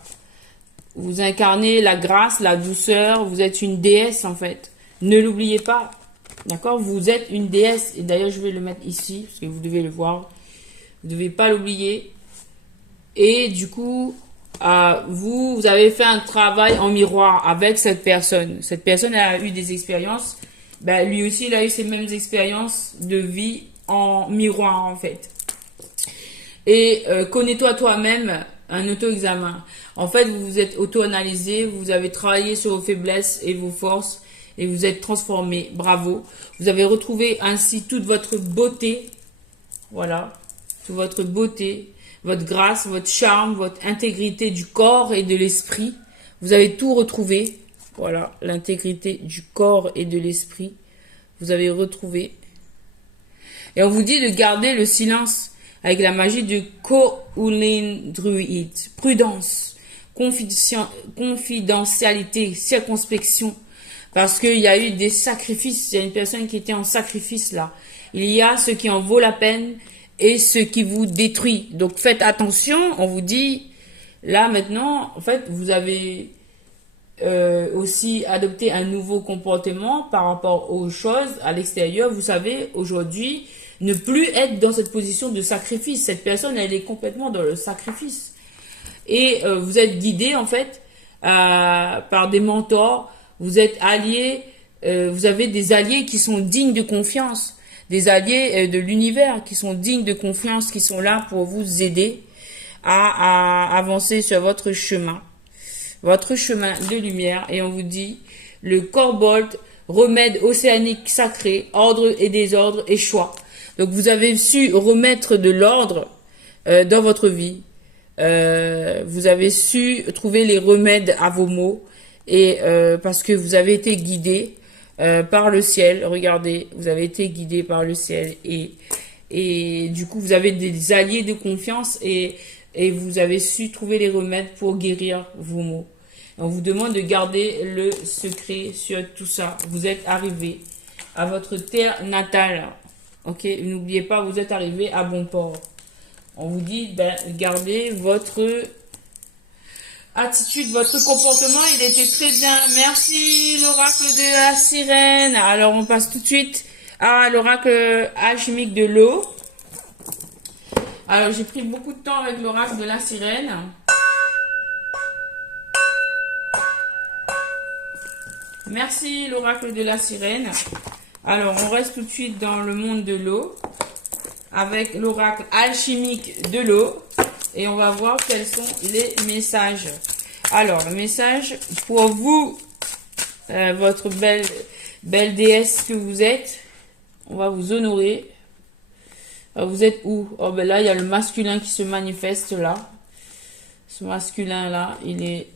Vous incarnez la grâce, la douceur. Vous êtes une déesse en fait. Ne l'oubliez pas. D'accord? Vous êtes une déesse. Et d'ailleurs, je vais le mettre ici, parce que vous devez le voir. Vous ne devez pas l'oublier. Et du coup, vous avez fait un travail en miroir avec cette personne. Cette personne a eu des expériences. Ben, lui aussi, il a eu ces mêmes expériences de vie en miroir, en fait. Et connais-toi toi-même, un auto-examen. En fait, vous vous êtes auto-analysé, vous avez travaillé sur vos faiblesses et vos forces. Et vous êtes transformé. Bravo. Vous avez retrouvé ainsi toute votre beauté. Voilà. Toute votre beauté, votre grâce, votre charme, votre intégrité du corps et de l'esprit. Vous avez tout retrouvé. Voilà. L'intégrité du corps et de l'esprit. Vous avez retrouvé. Et on vous dit de garder le silence avec la magie du Kowloon Druid. Prudence, confidentialité, circonspection. Parce qu'il y a eu des sacrifices. Il y a une personne qui était en sacrifice là. Il y a ce qui en vaut la peine et ce qui vous détruit. Donc faites attention. On vous dit, là maintenant, en fait, vous avez aussi adopté un nouveau comportement par rapport aux choses à l'extérieur. Vous savez, aujourd'hui, ne plus être dans cette position de sacrifice. Cette personne, elle est complètement dans le sacrifice. Et vous êtes guidé, en fait, par des mentors. Vous êtes alliés, vous avez des alliés qui sont dignes de confiance, des alliés de l'univers qui sont dignes de confiance, qui sont là pour vous aider à avancer sur votre chemin de lumière. Et on vous dit, le Corbold, remède océanique sacré, ordre et désordre et choix. Donc vous avez su remettre de l'ordre dans votre vie. Vous avez su trouver les remèdes à vos maux et parce que vous avez été guidé par le ciel. Regardez, vous avez été guidé par le ciel et du coup vous avez des alliés de confiance et vous avez su trouver les remèdes pour guérir vos maux. On vous demande de garder le secret sur tout ça. Vous êtes arrivé à votre terre natale. Ok, n'oubliez pas, vous êtes arrivé à bon port. On vous dit, gardez votre attitude, votre comportement, il était très bien. Merci l'oracle de la sirène. Alors on passe tout de suite à l'oracle alchimique de l'eau. Alors j'ai pris beaucoup de temps avec l'oracle de la sirène. Merci l'oracle de la sirène. Alors on reste tout de suite dans le monde de l'eau avec l'oracle alchimique de l'eau et on va voir quels sont les messages. Alors le message pour vous, votre belle déesse que vous êtes, on va vous honorer. Vous êtes où? Oh ben là il y a le masculin qui se manifeste là. Ce masculin là, il est...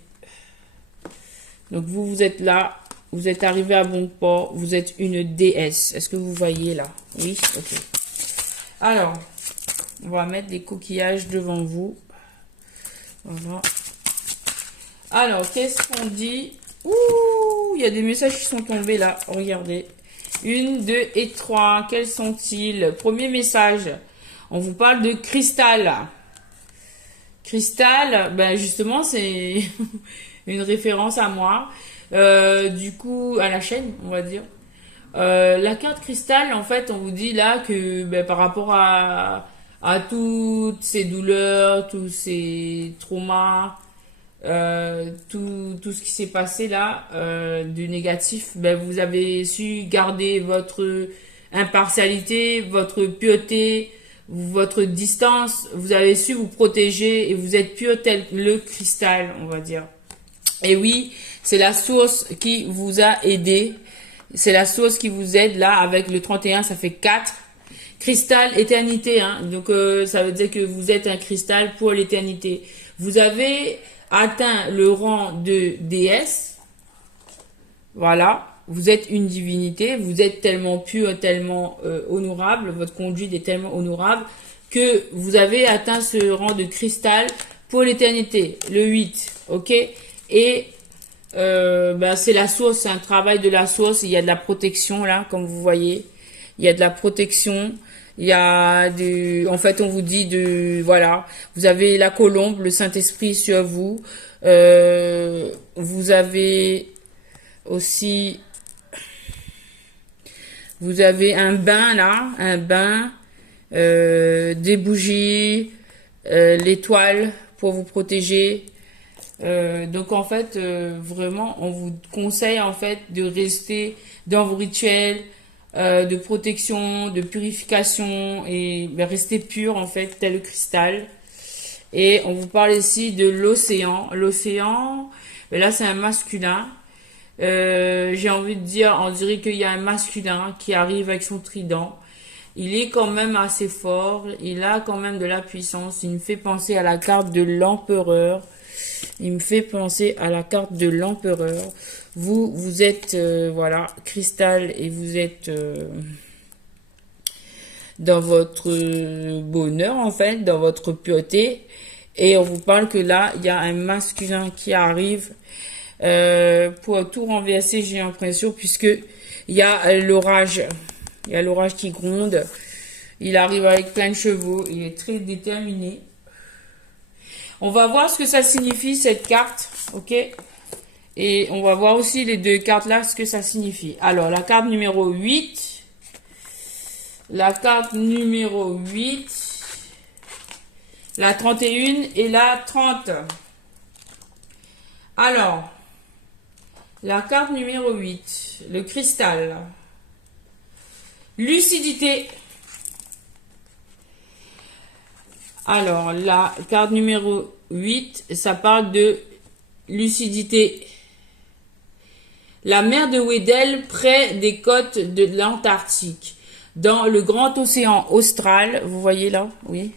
Donc vous êtes là. Vous êtes arrivé à bon port. Vous êtes une déesse. Est-ce que vous voyez là? Oui? Ok. Alors, on va mettre des coquillages devant vous. Voilà. Alors, qu'est-ce qu'on dit? Ouh, il y a des messages qui sont tombés là. Regardez. 1, 2 et 3. Quels sont-ils? Premier message. On vous parle de cristal. Cristal, ben justement, c'est une référence à moi. Du coup, à la chaîne, on va dire. La carte cristal, en fait, on vous dit là que par rapport à toutes ces douleurs, tous ces traumas, tout ce qui s'est passé là, du négatif, vous avez su garder votre impartialité, votre pureté, votre distance, vous avez su vous protéger et vous êtes pur tel le cristal, on va dire. Et oui, c'est la source qui vous a aidé. C'est la source qui vous aide là avec le 31, ça fait 4. Cristal, éternité. Hein. Donc ça veut dire que vous êtes un cristal pour l'éternité. Vous avez atteint le rang de déesse. Voilà. Vous êtes une divinité. Vous êtes tellement pur, tellement honorable. Votre conduite est tellement honorable que vous avez atteint ce rang de cristal pour l'éternité. Le 8. Ok. Et c'est la source, c'est un travail de la source. Il y a de la protection là, comme vous voyez. Il y a de la protection. Il y a en fait, on vous dit voilà. Vous avez la colombe, le Saint-Esprit sur vous. Vous avez aussi, vous avez un bain là, un bain, des bougies, l'étoile pour vous protéger. Donc en fait vraiment on vous conseille en fait de rester dans vos rituels de protection, de purification et rester pur en fait tel le cristal. Et on vous parle ici de l'océan. L'océan, là c'est un masculin. J'ai envie de dire, on dirait qu'il y a un masculin qui arrive avec son trident. Il est quand même assez fort, il a quand même de la puissance. Il me fait penser à la carte de l'empereur. Il me fait penser à la carte de l'empereur. Vous êtes, voilà, cristal et vous êtes dans votre bonheur, en fait, dans votre pureté. Et on vous parle que là, il y a un masculin qui arrive pour tout renverser, j'ai l'impression, puisque il y a l'orage. Il y a l'orage qui gronde. Il arrive avec plein de chevaux. Il est très déterminé. On va voir ce que ça signifie, cette carte, ok? Et on va voir aussi les deux cartes là, ce que ça signifie. Alors, la carte numéro 8. La carte numéro 8. La 31 et la 30. Alors, la carte numéro 8. Le cristal. Lucidité. Alors, la carte numéro 8, ça parle de lucidité. La mer de Weddell, près des côtes de l'Antarctique. dans le grand océan austral, vous voyez là, oui,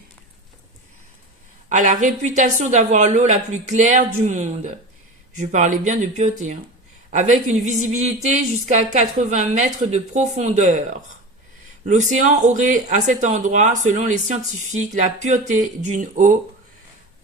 a la réputation d'avoir l'eau la plus claire du monde. Je parlais bien de pureté, hein. Avec une visibilité jusqu'à 80 mètres de profondeur. L'océan aurait à cet endroit, selon les scientifiques, la pureté d'une eau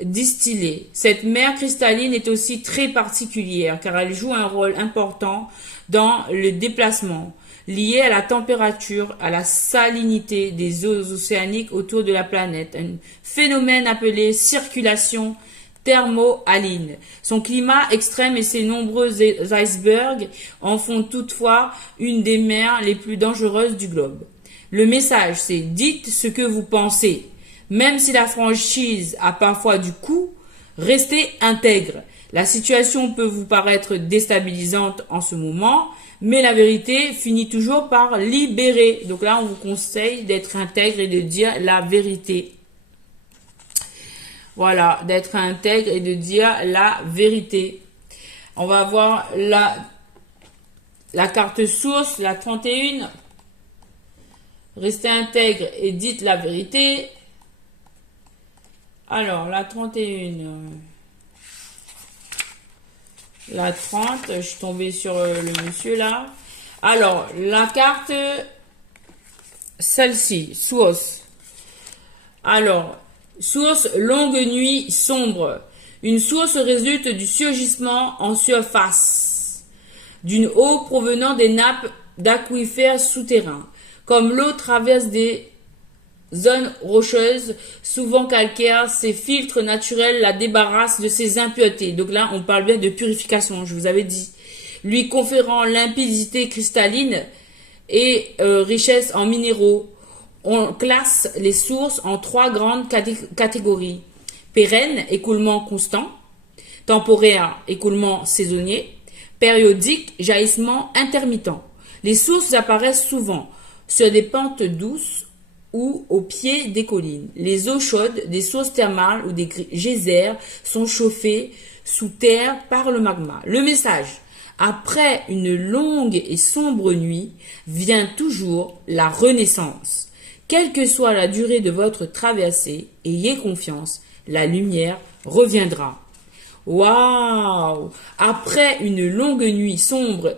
distillée. Cette mer cristalline est aussi très particulière car elle joue un rôle important dans le déplacement lié à la température, à la salinité des eaux océaniques autour de la planète, un phénomène appelé circulation thermohaline. Son climat extrême et ses nombreux icebergs en font toutefois une des mers les plus dangereuses du globe. Le message, c'est dites ce que vous pensez. Même si la franchise a parfois du coût, restez intègre. La situation peut vous paraître déstabilisante en ce moment, mais la vérité finit toujours par libérer. Donc là, on vous conseille d'être intègre et de dire la vérité. Voilà, d'être intègre et de dire la vérité. On va voir la carte source, la 31. Restez intègre et dites la vérité. Alors, la 31. La 30, je suis tombée sur le monsieur là. Alors, la carte, celle-ci, source. Alors, source, longue nuit sombre. Une source résulte du surgissement en surface d'une eau provenant des nappes d'aquifères souterrains. Comme l'eau traverse des zones rocheuses, souvent calcaires, ces filtres naturels la débarrassent de ses impuretés. Donc là, on parle bien de purification, je vous avais dit. Lui conférant limpidité cristalline et richesse en minéraux. On classe les sources en 3 grandes catégories. Pérenne, écoulement constant. Temporaire, écoulement saisonnier. Périodique, jaillissement intermittent. Les sources apparaissent souvent sur des pentes douces ou au pied des collines. Les eaux chaudes des sources thermales ou des geysers sont chauffées sous terre par le magma. Le message: après une longue et sombre nuit, vient toujours la renaissance. Quelle que soit la durée de votre traversée, ayez confiance, la lumière reviendra. Waouh! Après une longue nuit sombre,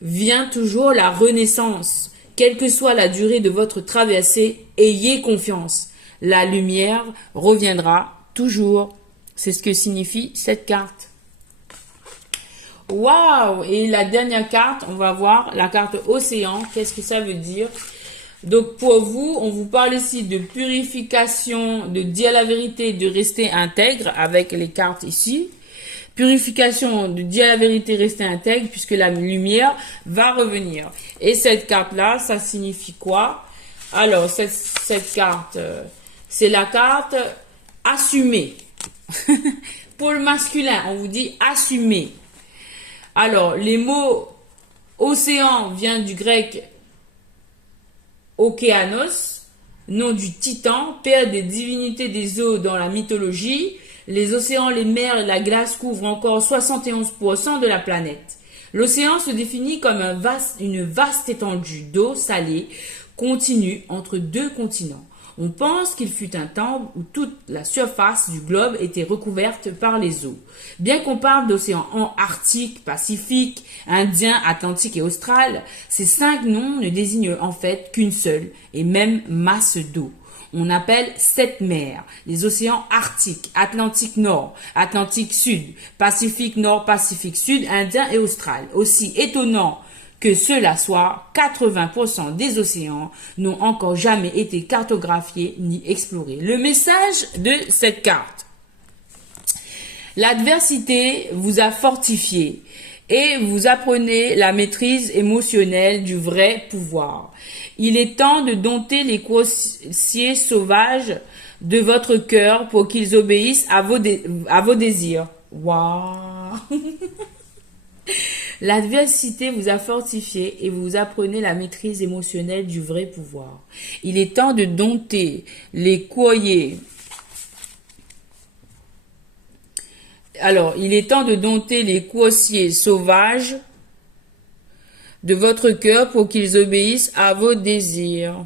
vient toujours la renaissance. Quelle que soit la durée de votre traversée, ayez confiance. La lumière reviendra toujours. C'est ce que signifie cette carte. Waouh! Et la dernière carte, on va voir la carte océan. Qu'est-ce que ça veut dire? Donc pour vous, on vous parle ici de purification, de dire la vérité, de rester intègre avec les cartes ici. Purification, de dire la vérité, rester intègre, puisque la lumière va revenir. Et cette carte-là, ça signifie quoi? Alors, cette carte, c'est la carte assumer. Pour le masculin, on vous dit assumer. Alors, les mots océan vient du grec Okéanos, nom du titan, père des divinités des eaux dans la mythologie. Les océans, les mers et la glace couvrent encore 71% de la planète. L'océan se définit comme une vaste étendue d'eau salée continue entre 2 continents. On pense qu'il fut un temps où toute la surface du globe était recouverte par les eaux. Bien qu'on parle d'océans Arctique, Pacifique, Indien, Atlantique et Austral, ces 5 noms ne désignent en fait qu'une seule et même masse d'eau. On appelle cette mer les océans Arctique, Atlantique Nord, Atlantique Sud, Pacifique Nord, Pacifique Sud, Indien et Austral. Aussi étonnant que cela soit, 80% des océans n'ont encore jamais été cartographiés ni explorés. Le message de cette carte: l'adversité vous a fortifié et vous apprenez la maîtrise émotionnelle du vrai pouvoir. Il est temps de dompter les coursiers sauvages de votre cœur pour qu'ils obéissent à vos désirs. Waouh! L'adversité vous a fortifié et vous apprenez la maîtrise émotionnelle du vrai pouvoir. Il est temps de dompter les courriers. Alors, il est temps de dompter les coursiers sauvages de votre cœur pour qu'ils obéissent à vos désirs.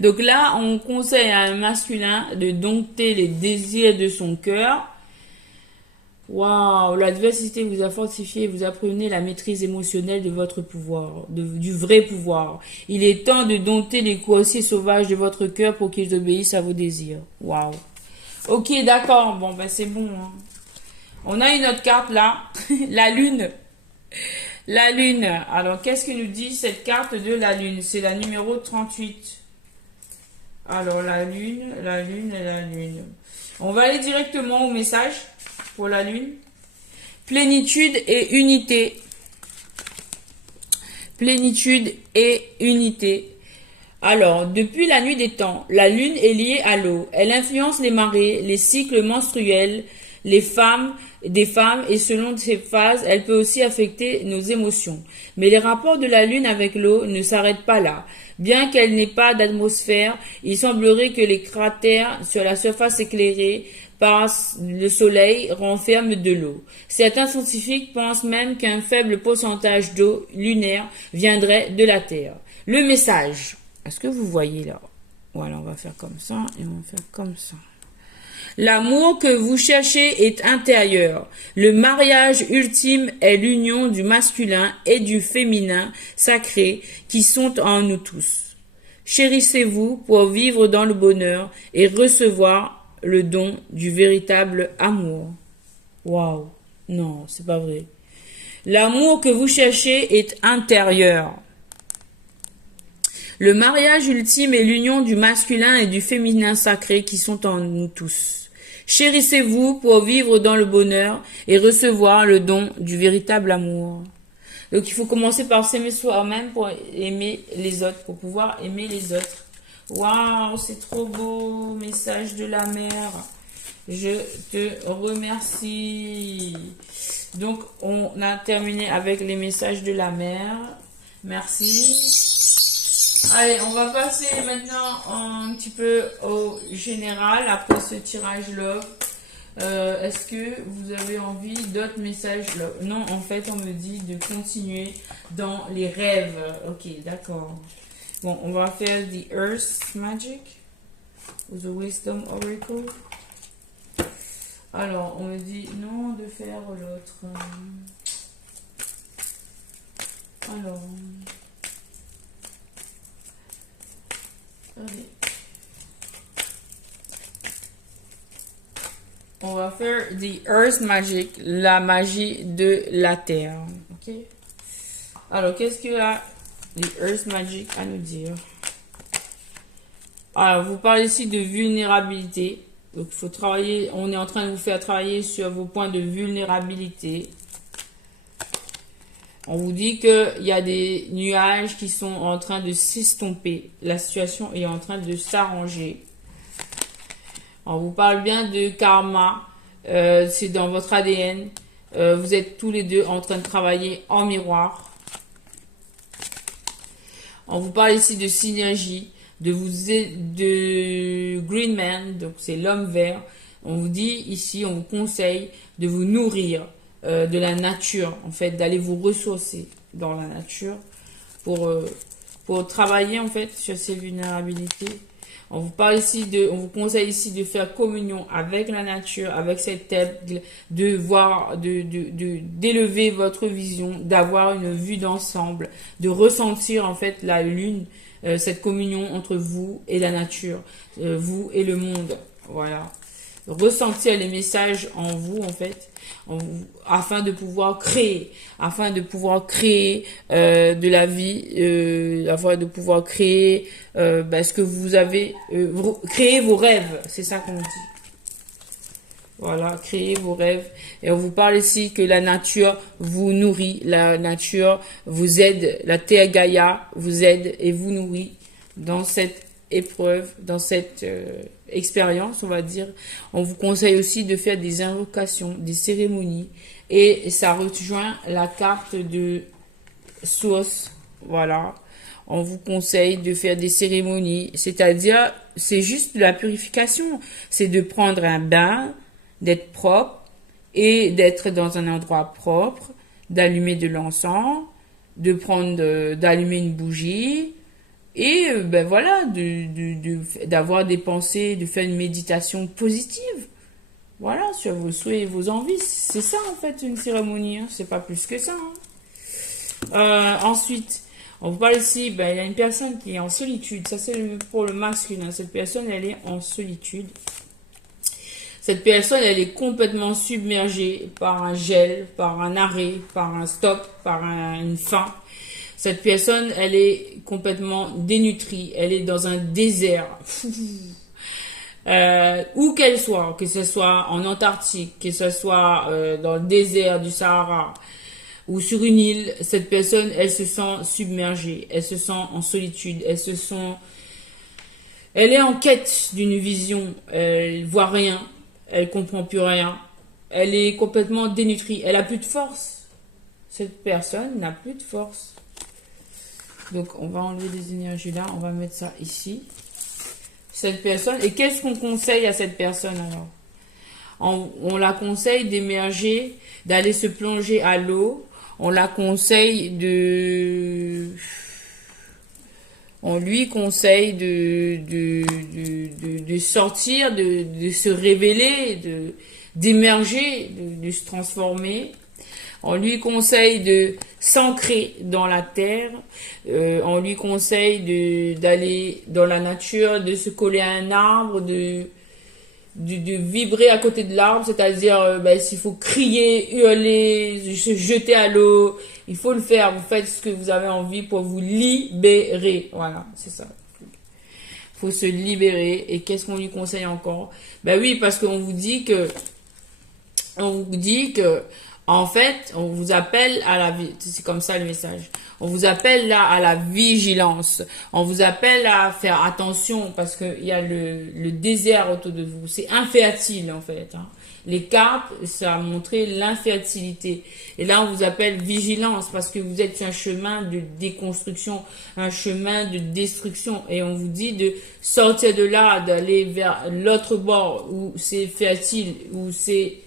Donc là, on conseille à un masculin de dompter les désirs de son cœur. Waouh, l'adversité vous a fortifié et vous apprenez la maîtrise émotionnelle de votre pouvoir, du vrai pouvoir. Il est temps de dompter les coursiers sauvages de votre cœur pour qu'ils obéissent à vos désirs. Waouh. Ok, d'accord. Bon, ben c'est bon. Hein. On a une autre carte là, la lune. La lune. Alors, qu'est-ce que nous dit cette carte de la lune? C'est la numéro 38. Alors, la lune, la lune et la lune. On va aller directement au message pour la lune. Plénitude et unité. Plénitude et unité. Alors, depuis la nuit des temps, la lune est liée à l'eau. Elle influence les marées, les cycles menstruels, des femmes, et selon ces phases, elle peut aussi affecter nos émotions. Mais les rapports de la lune avec l'eau ne s'arrêtent pas là. Bien qu'elle n'ait pas d'atmosphère, il semblerait que les cratères sur la surface éclairée par le soleil renferment de l'eau. Certains scientifiques pensent même qu'un faible pourcentage d'eau lunaire viendrait de la Terre. Le message. Est-ce que vous voyez là? Voilà, on va faire comme ça et on va faire comme ça. L'amour que vous cherchez est intérieur. Le mariage ultime est l'union du masculin et du féminin sacré qui sont en nous tous. Chérissez-vous pour vivre dans le bonheur et recevoir le don du véritable amour. Waouh! Non, c'est pas vrai. L'amour que vous cherchez est intérieur. Le mariage ultime est l'union du masculin et du féminin sacré qui sont en nous tous. Chérissez-vous pour vivre dans le bonheur et recevoir le don du véritable amour. Donc il faut commencer par s'aimer soi-même pour aimer les autres, pour pouvoir aimer les autres. Waouh, c'est trop beau, message de la mer. Je te remercie. Donc on a terminé avec les messages de la mer. Merci. Allez, on va passer maintenant un petit peu au général après ce tirage love. Est-ce que vous avez envie d'autres messages love? Non, en fait, on me dit de continuer dans les rêves. Ok, d'accord. Bon, on va faire The Earth Magic ou The Wisdom Oracle. Alors, on me dit non de faire l'autre. Alors... Allez. On va faire The Earth Magic, la magie de la Terre. Ok. Alors, qu'est-ce que la The Earth Magic à nous dire? Alors, vous parlez ici de vulnérabilité. Donc, il faut travailler. On est en train de vous faire travailler sur vos points de vulnérabilité. On vous dit qu'il y a des nuages qui sont en train de s'estomper. La situation est en train de s'arranger. On vous parle bien de karma. C'est dans votre ADN. Vous êtes tous les deux en train de travailler en miroir. On vous parle ici de synergie, de Green Man, donc c'est l'homme vert. On vous dit ici, on vous conseille de vous nourrir de la nature, en fait, d'aller vous ressourcer dans la nature pour travailler en fait sur ces vulnérabilités. On vous parle ici on vous conseille ici de faire communion avec la nature, avec cette terre, de voir, d'élever votre vision, d'avoir une vue d'ensemble, de ressentir en fait la lune, cette communion entre vous et la nature, vous et le monde. Voilà. Ressentir les messages en vous en fait, afin de pouvoir créer, de la vie, afin de pouvoir créer ce que vous avez, créer vos rêves, c'est ça qu'on dit. Voilà, créer vos rêves. Et on vous parle ici que la nature vous nourrit, la nature vous aide, la terre Gaïa vous aide et vous nourrit dans cette épreuve, dans cette expérience, on va dire. On vous conseille aussi de faire des invocations, des cérémonies, et ça rejoint la carte de source. Voilà, on vous conseille de faire des cérémonies, c'est-à-dire c'est juste de la purification, c'est de prendre un bain, d'être propre et d'être dans un endroit propre, d'allumer de l'encens, de prendre, d'allumer une bougie et ben voilà, d'avoir des pensées, de faire une méditation positive. Voilà, sur vos souhaits et vos envies. C'est ça en fait une cérémonie, hein. C'est pas plus que ça, hein. Ensuite, on vous parle ici, ben, il y a une personne qui est en solitude. Ça c'est pour le masculin. Cette personne, elle est en solitude. Cette personne, elle est complètement submergée par un gel, par un arrêt, par un stop, par une faim. Cette personne, elle est complètement dénutrie. Elle est dans un désert. Où qu'elle soit, que ce soit en Antarctique, que ce soit dans le désert du Sahara ou sur une île, cette personne, elle se sent submergée. Elle se sent en solitude. Elle est en quête d'une vision. Elle voit rien. Elle comprend plus rien. Elle est complètement dénutrie. Elle a plus de force. Cette personne n'a plus de force. Donc, on va enlever des énergies là. On va mettre ça ici. Cette personne. Et qu'est-ce qu'on conseille à cette personne alors? On la conseille d'émerger, d'aller se plonger à l'eau. On la conseille on lui conseille de sortir, de se révéler, d'émerger, de se transformer. On lui conseille de s'ancrer dans la terre. On lui conseille d'aller dans la nature, de se coller à un arbre, de vibrer à côté de l'arbre, c'est-à-dire s'il faut crier, hurler, se jeter à l'eau, il faut le faire. Vous faites ce que vous avez envie pour vous libérer. Voilà, c'est ça. Il faut se libérer. Et qu'est-ce qu'on lui conseille encore? Ben oui, parce qu'on vous dit que en fait, on vous appelle à la vie. C'est comme ça le message. On vous appelle là à la vigilance. On vous appelle à faire attention parce qu'il y a le désert autour de vous. C'est infertile en fait. Hein. Les cartes, ça a montré l'infertilité. Et là, on vous appelle vigilance parce que vous êtes sur un chemin de déconstruction, un chemin de destruction. Et on vous dit de sortir de là, d'aller vers l'autre bord où c'est fertile, où c'est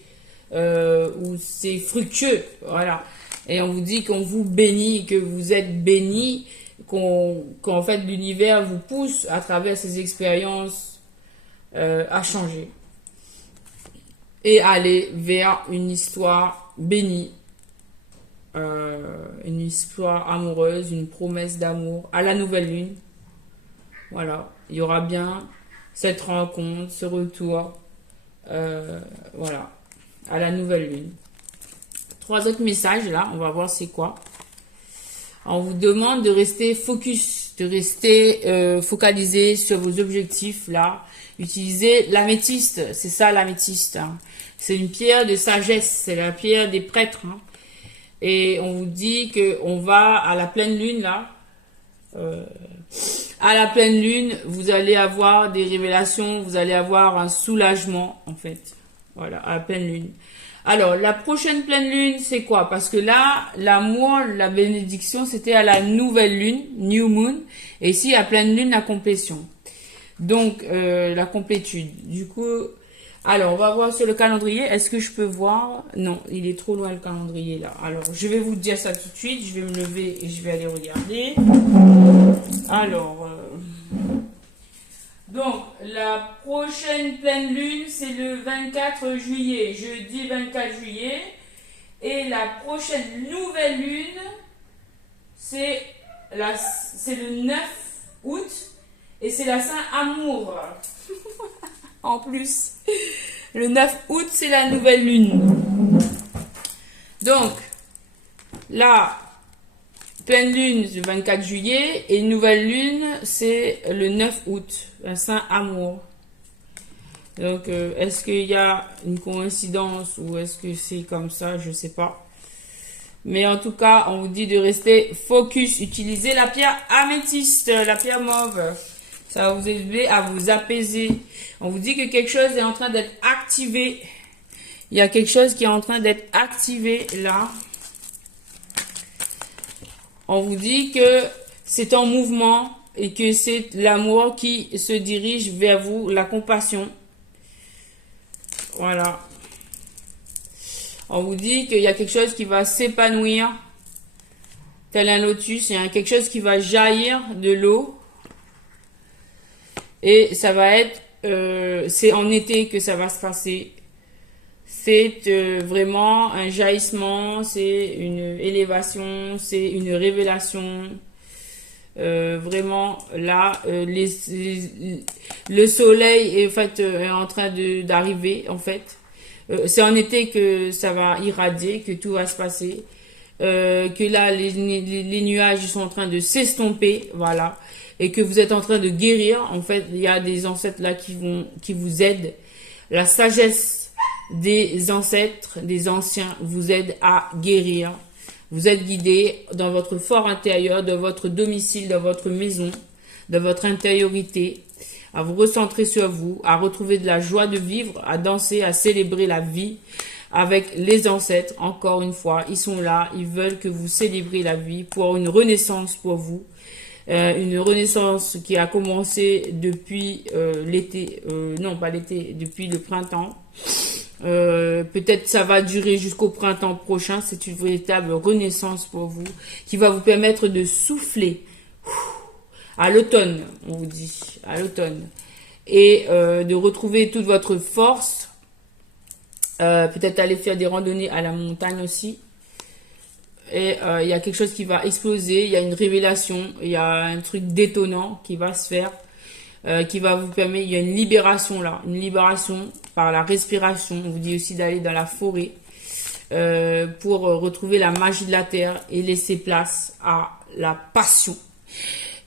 fructueux, voilà. Et on vous dit qu'on vous bénit, que vous êtes béni, qu'en fait l'univers vous pousse à travers ces expériences à changer et aller vers une histoire bénie, une histoire amoureuse, une promesse d'amour à la nouvelle lune. Voilà, il y aura bien cette rencontre, ce retour, voilà. À la nouvelle lune. 3 autres messages là, on va voir c'est quoi. On vous demande de rester focus, de rester focalisé sur vos objectifs là. Utilisez l'améthyste, c'est ça l'améthyste. Hein. C'est une pierre de sagesse, c'est la pierre des prêtres. Hein. Et on vous dit que on va à la pleine lune là. À la pleine lune, vous allez avoir des révélations, vous allez avoir un soulagement en fait. Voilà, à la pleine lune. Alors, la prochaine pleine lune, c'est quoi? Parce que là, l'amour, la bénédiction, c'était à la nouvelle lune, new moon. Et ici, à pleine lune, la complétion. Donc, la complétude. Du coup, alors, on va voir sur le calendrier. Est-ce que je peux voir? Non, il est trop loin le calendrier là. Alors, je vais vous dire ça tout de suite. Je vais me lever et je vais aller regarder. Alors... Donc, la prochaine pleine lune, c'est le 24 juillet, jeudi 24 juillet. Et la prochaine nouvelle lune, c'est le 9 août. Et c'est la Saint-Amour. En plus, le 9 août, c'est la nouvelle lune. Donc, là... Pleine lune le 24 juillet et nouvelle lune c'est le 9 août, un saint amour. Donc est-ce qu'il y a une coïncidence ou est-ce que c'est comme ça, je sais pas. Mais en tout cas, on vous dit de rester focus, utilisez la pierre améthyste, la pierre mauve. Ça va vous aider à vous apaiser. On vous dit que quelque chose est en train d'être activé. Il y a quelque chose qui est en train d'être activé là. On vous dit que c'est en mouvement et que c'est l'amour qui se dirige vers vous, la compassion. Voilà. On vous dit qu'il y a quelque chose qui va s'épanouir, tel un lotus. Il y a quelque chose qui va jaillir de l'eau. Et ça va être, c'est en été que ça va se passer. C'est vraiment un jaillissement, c'est une élévation, c'est une révélation. Vraiment là, le soleil est en fait est en train d'arriver en fait. C'est en été que ça va irradier, que tout va se passer. Que là, les nuages sont en train de s'estomper, voilà. Et que vous êtes en train de guérir. En fait, il y a des ancêtres là qui vous aident. La sagesse des ancêtres, des anciens, vous aide à guérir. Vous êtes guidé dans votre fort intérieur, dans votre domicile, dans votre maison, dans votre intériorité, à vous recentrer sur vous, à retrouver de la joie de vivre, à danser, à célébrer la vie avec les ancêtres. Encore une fois, ils sont là, ils veulent que vous célébrez la vie pour une renaissance pour vous. Une renaissance qui a commencé depuis l'été, non pas l'été, depuis le printemps. Peut-être ça va durer jusqu'au printemps prochain. C'est une véritable renaissance pour vous qui va vous permettre de souffler à l'automne, on vous dit, à l'automne, et de retrouver toute votre force. Peut-être aller faire des randonnées à la montagne aussi. Et il y a quelque chose qui va exploser, il y a une révélation, il y a un truc détonnant qui va se faire, qui va vous permettre, il y a une libération là, une libération par la respiration. On vous dit aussi d'aller dans la forêt pour retrouver la magie de la terre et laisser place à la passion.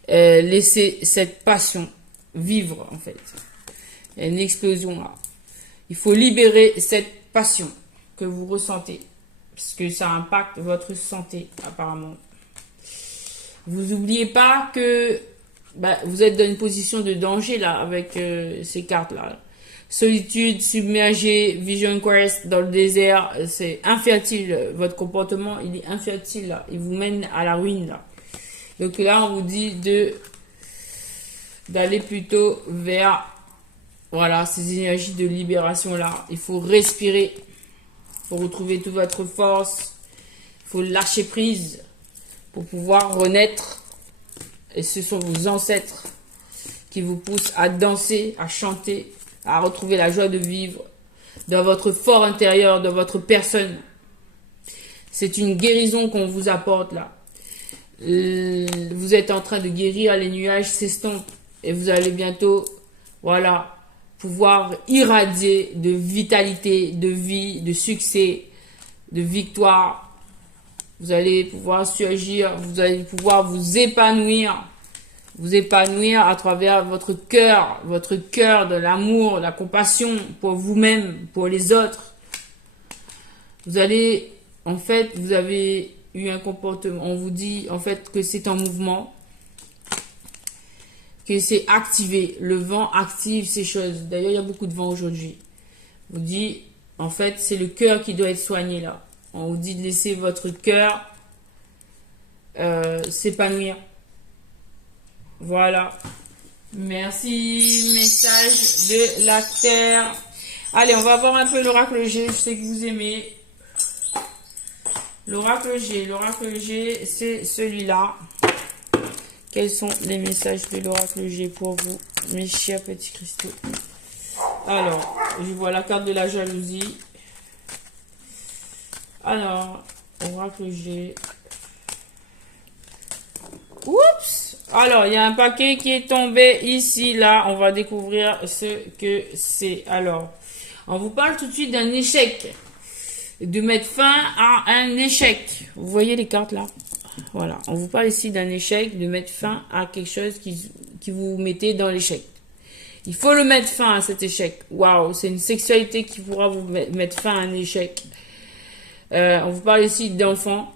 Laisser cette passion vivre en fait. Il y a une explosion là. Il faut libérer cette passion que vous ressentez. Parce que ça impacte votre santé, apparemment. Vous n'oubliez pas que vous êtes dans une position de danger, là, avec ces cartes-là. Solitude, submergé, Vision Quest, dans le désert, c'est infertile. Votre comportement, il est infertile, là. Il vous mène à la ruine, là. Donc là, on vous dit d'aller plutôt vers, voilà, ces énergies de libération-là. Il faut respirer. Il faut retrouver toute votre force. Il faut lâcher prise pour pouvoir renaître. Et ce sont vos ancêtres qui vous poussent à danser, à chanter, à retrouver la joie de vivre dans votre fort intérieur, dans votre personne. C'est une guérison qu'on vous apporte là. Vous êtes en train de guérir, les nuages s'estompent et vous allez bientôt, voilà, pouvoir irradier de vitalité, de vie, de succès, de victoire. Vous allez pouvoir surgir, vous allez pouvoir vous épanouir à travers votre cœur de l'amour, la compassion pour vous-même, pour les autres. Vous allez, en fait, vous avez eu un comportement, on vous dit en fait que c'est en mouvement, que c'est activé. Le vent active ces choses. D'ailleurs, il y a beaucoup de vent aujourd'hui. On vous dit, en fait, c'est le cœur qui doit être soigné là. On vous dit de laisser votre cœur s'épanouir. Voilà. Merci. Message de la Terre. Allez, on va voir un peu l'oracle G. Je sais que vous aimez. L'oracle G, c'est celui-là. Quels sont les messages de l'oracle G pour vous, mes chers petits cristaux? Alors, je vois la carte de la jalousie. Alors, oracle G. Oups! Alors, il y a un paquet qui est tombé ici, là. On va découvrir ce que c'est. Alors, on vous parle tout de suite d'un échec. De mettre fin à un échec. Vous voyez les cartes là? Voilà, on vous parle ici d'un échec, de mettre fin à quelque chose qui vous mettez dans l'échec. Il faut le mettre fin à cet échec. Waouh, c'est une sexualité qui pourra vous mettre fin à un échec. On vous parle ici d'enfants.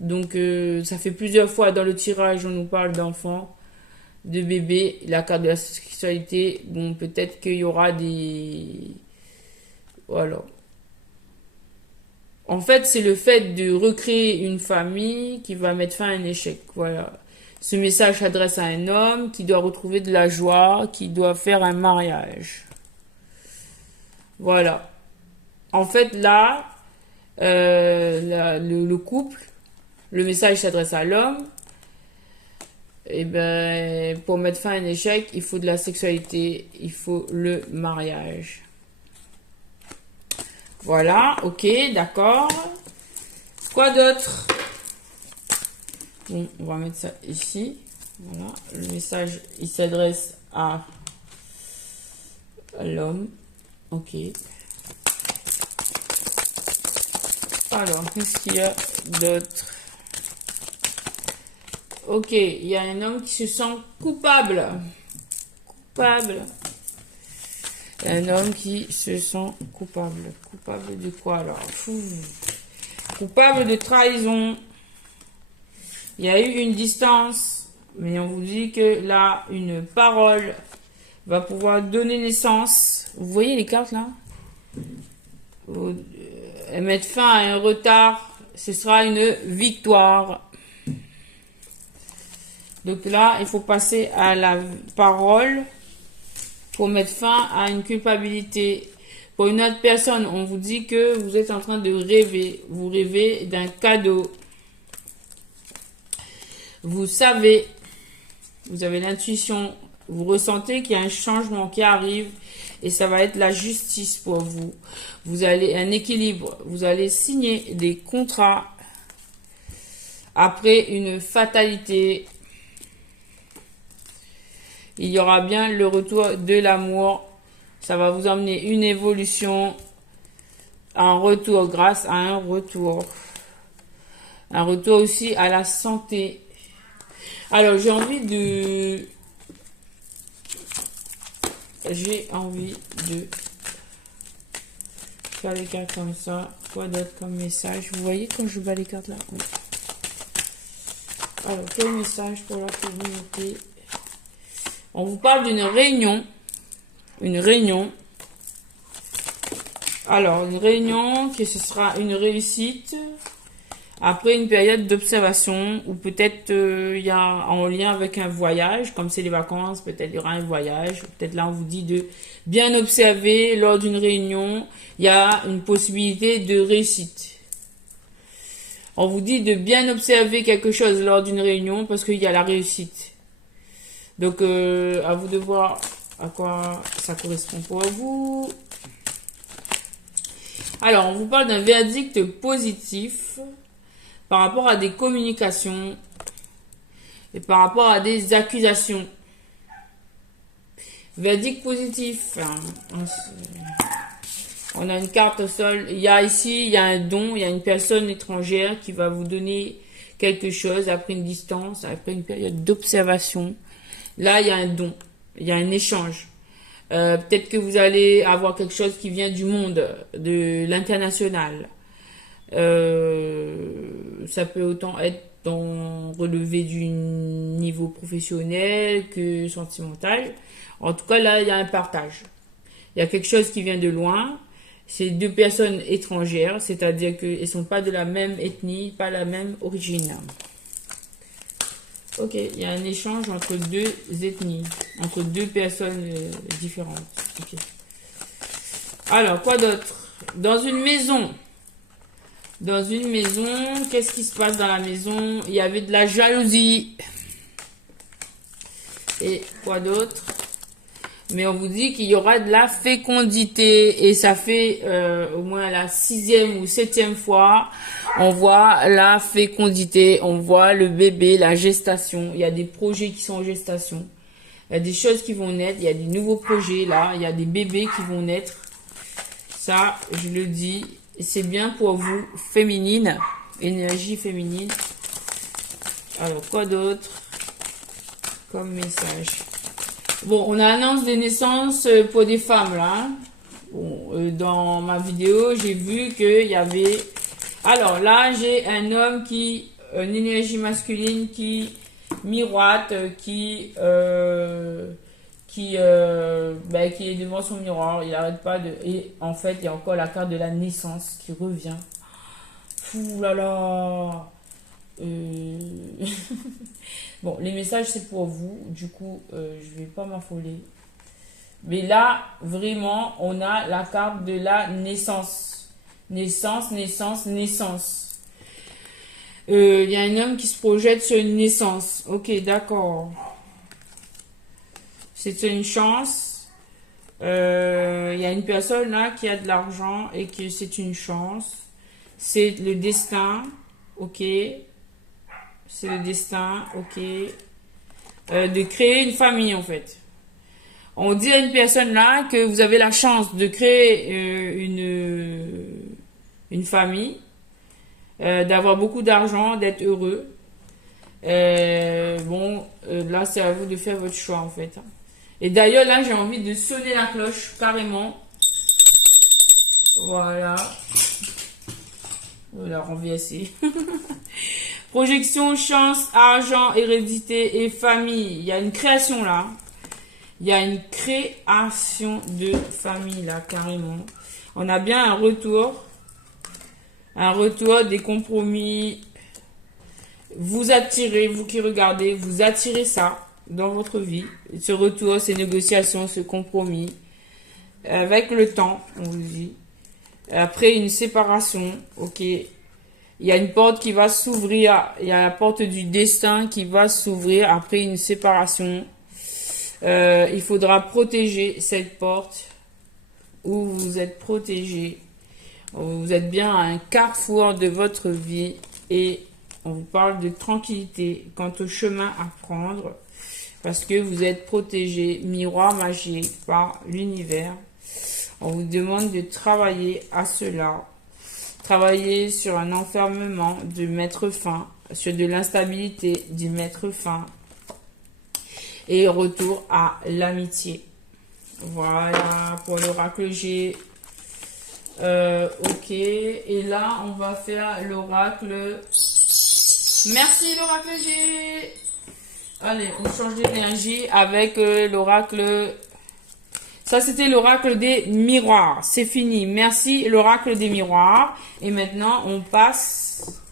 Donc, ça fait plusieurs fois dans le tirage, on nous parle d'enfants, de bébés. La carte de la sexualité, bon, peut-être qu'il y aura des... Voilà. En fait, c'est le fait de recréer une famille qui va mettre fin à un échec. Voilà. Ce message s'adresse à un homme qui doit retrouver de la joie, qui doit faire un mariage. Voilà. En fait, là, le couple. Le message s'adresse à l'homme. Et ben, pour mettre fin à un échec, il faut de la sexualité, il faut le mariage. Voilà, ok, d'accord. Quoi d'autre? Bon, on va mettre ça ici. Voilà, le message, il s'adresse à l'homme. Ok. Alors, qu'est-ce qu'il y a d'autre? Ok, il y a un homme qui se sent coupable. Coupable. Il y a un homme qui se sent coupable. Coupable de quoi alors? Coupable de trahison. Il y a eu une distance, mais on vous dit que là, une parole va pouvoir donner naissance. Vous voyez les cartes là? Mettre fin à un retard, ce sera une victoire. Donc là, il faut passer à la parole pour mettre fin à une culpabilité. Pour une autre personne, on vous dit que vous êtes en train de rêver. Vous rêvez d'un cadeau. Vous savez, vous avez l'intuition, vous ressentez qu'il y a un changement qui arrive et ça va être la justice pour vous. Vous allez un équilibre, vous allez signer des contrats après une fatalité. Il y aura bien le retour de l'amour. Ça va vous emmener une évolution, un retour grâce à un retour. Un retour aussi à la santé. Alors, j'ai envie de faire les cartes comme ça. Quoi d'autre comme message? Vous voyez quand je bats les cartes là? Oui. Alors, quel message pour la communauté? On vous parle d'une réunion. Une réunion. Alors, une réunion qui ce sera une réussite après une période d'observation ou peut-être il y a en lien avec un voyage, comme c'est les vacances, peut-être il y aura un voyage. Peut-être là, on vous dit de bien observer lors d'une réunion. Il y a une possibilité de réussite. On vous dit de bien observer quelque chose lors d'une réunion parce qu'il y a la réussite. Donc, à vous de voir à quoi ça correspond pour vous. Alors, on vous parle d'un verdict positif par rapport à des communications et par rapport à des accusations. Verdict positif. On a une carte au sol. Il y a ici, il y a un don, il y a une personne étrangère qui va vous donner quelque chose après une distance, après une période d'observation. Là, il y a un don, il y a un échange. Peut-être que vous allez avoir quelque chose qui vient du monde, de l'international. Ça peut autant être dans relevé du niveau professionnel que sentimental. En tout cas, là, il y a un partage. Il y a quelque chose qui vient de loin. C'est deux personnes étrangères, c'est-à-dire qu'elles ne sont pas de la même ethnie, pas la même origine. Ok, il y a un échange entre deux ethnies, entre deux personnes différentes. Okay. Alors, quoi d'autre? Dans une maison, qu'est-ce qui se passe dans la maison? Il y avait de la jalousie. Et quoi d'autre? Mais on vous dit qu'il y aura de la fécondité. Et ça fait au moins la 6e ou 7e fois. On voit la fécondité. On voit le bébé, la gestation. Il y a des projets qui sont en gestation. Il y a des choses qui vont naître. Il y a des nouveaux projets là. Il y a des bébés qui vont naître. Ça, je le dis. C'est bien pour vous, féminine. Énergie féminine. Alors, quoi d'autre comme message? Bon, on a annonce de naissance pour des femmes, là. Bon, dans ma vidéo, j'ai vu qu'il y avait... Alors, là, j'ai un homme qui... Une énergie masculine qui miroite, qui est devant son miroir. Il n'arrête pas de... Et en fait, il y a encore la carte de la naissance qui revient. Fou là là. Bon, les messages, c'est pour vous. Du coup, je vais pas m'affoler. Mais là, vraiment, on a la carte de la naissance. Naissance, naissance, naissance. Il y a un homme qui se projette sur une naissance. Ok, d'accord. C'est une chance. Il y a une personne là qui a de l'argent et que c'est une chance. C'est le destin. Ok. C'est le destin. Ok. De créer une famille en fait. On dit à une personne là que vous avez la chance de créer une famille, d'avoir beaucoup d'argent, d'être heureux. Là c'est à vous de faire votre choix en fait. Et d'ailleurs là j'ai envie de sonner la cloche carrément. Voilà. On l'a renversé. Projection, chance, argent, hérédité et famille. Il y a une création là. Il y a une création de famille là, carrément. On a bien un retour des compromis. Vous attirez, vous qui regardez, vous attirez ça dans votre vie. Ce retour, ces négociations, ce compromis. Avec le temps, on vous dit. Après une séparation, ok. Il y a une porte qui va s'ouvrir. Il y a la porte du destin qui va s'ouvrir après une séparation. Il faudra protéger cette porte où vous êtes protégé. Vous êtes bien à un carrefour de votre vie et on vous parle de tranquillité quant au chemin à prendre parce que vous êtes protégé, miroir magique par l'univers. On vous demande de travailler à cela. Travailler sur un enfermement, de mettre fin, sur de l'instabilité, d'y mettre fin. Et retour à l'amitié. Voilà pour l'oracle G. Ok. Et là, on va faire l'oracle. Merci l'oracle G. Allez, on change d'énergie avec l'oracle. Ça, c'était l'oracle des miroirs. C'est fini. Merci l'oracle des miroirs. Et maintenant, on passe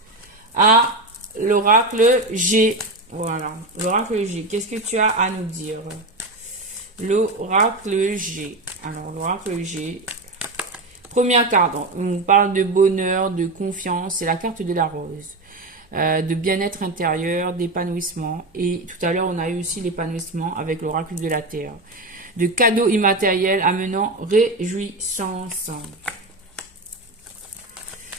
à l'oracle G. Voilà. L'oracle G. Qu'est-ce que tu as à nous dire? L'oracle G. Alors, l'oracle G. Première carte. On parle de bonheur, de confiance. C'est la carte de la rose. De bien-être intérieur, d'épanouissement. Et tout à l'heure, on a eu aussi l'épanouissement avec l'oracle de la terre. De cadeaux immatériels amenant réjouissance.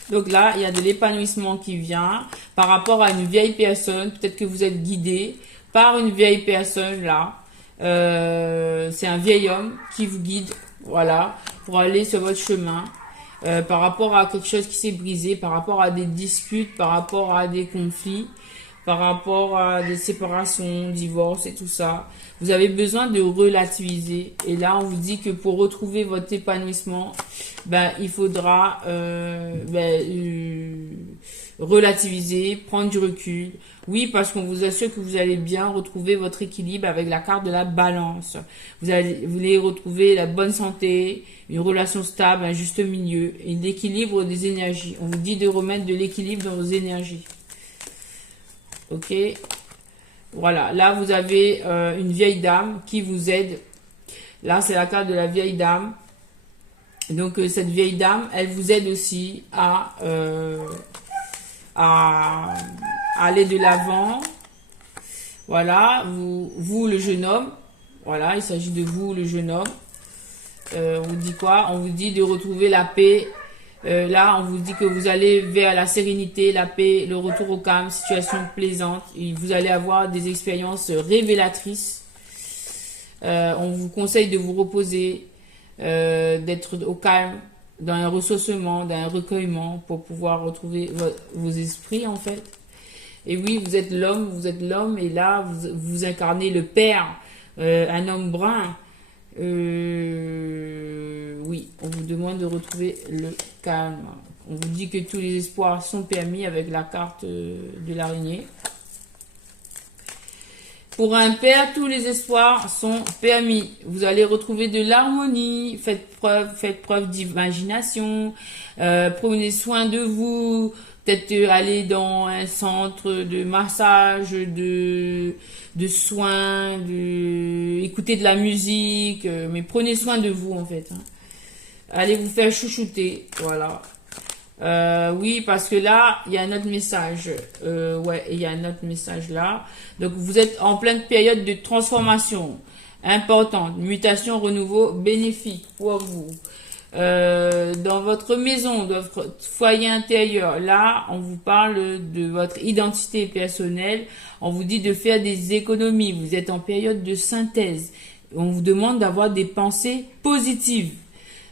Donc là, il y a de l'épanouissement qui vient par rapport à une vieille personne. Peut-être que vous êtes guidé par une vieille personne là. C'est un vieil homme qui vous guide, voilà, pour aller sur votre chemin. Par rapport à quelque chose qui s'est brisé, par rapport à des disputes, par rapport à des conflits, par rapport à des séparations, divorces et tout ça. Vous avez besoin de relativiser. Et là, on vous dit que pour retrouver votre épanouissement, il faudra relativiser, prendre du recul. Oui, parce qu'on vous assure que vous allez bien retrouver votre équilibre avec la carte de la balance. Vous allez retrouver la bonne santé, une relation stable, un juste milieu, et l'équilibre des énergies. On vous dit de remettre de l'équilibre dans vos énergies. Ok. Voilà. Là, vous avez une vieille dame qui vous aide. Là, c'est la carte de la vieille dame. Donc, cette vieille dame, elle vous aide aussi à aller de l'avant. Voilà. Vous, le jeune homme. Voilà. Il s'agit de vous, le jeune homme. On vous dit quoi? On vous dit de retrouver la paix. Là, on vous dit que vous allez vers la sérénité, la paix, le retour au calme, situation plaisante. Et vous allez avoir des expériences révélatrices. On vous conseille de vous reposer, d'être au calme, dans un ressourcement, dans un recueillement pour pouvoir retrouver vos esprits en fait. Et oui, vous êtes l'homme et là, vous incarnez le père, un homme brun. Oui, on vous demande de retrouver le calme. On vous dit que tous les espoirs sont permis avec la carte de l'araignée. Pour un père, tous les espoirs sont permis. Vous allez retrouver de l'harmonie. Faites preuve d'imagination. Prenez soin de vous. Peut-être aller dans un centre de massage, de soins, écouter de la musique. Mais prenez soin de vous en fait. Allez vous faire chouchouter. Voilà. Oui, parce que là, il y a un autre message. Ouais, il y a un autre message là. Donc, vous êtes en pleine période de transformation importante, mutation, renouveau bénéfique pour vous. Dans votre maison, dans votre foyer intérieur, là, on vous parle de votre identité personnelle. On vous dit de faire des économies. Vous êtes en période de synthèse. On vous demande d'avoir des pensées positives.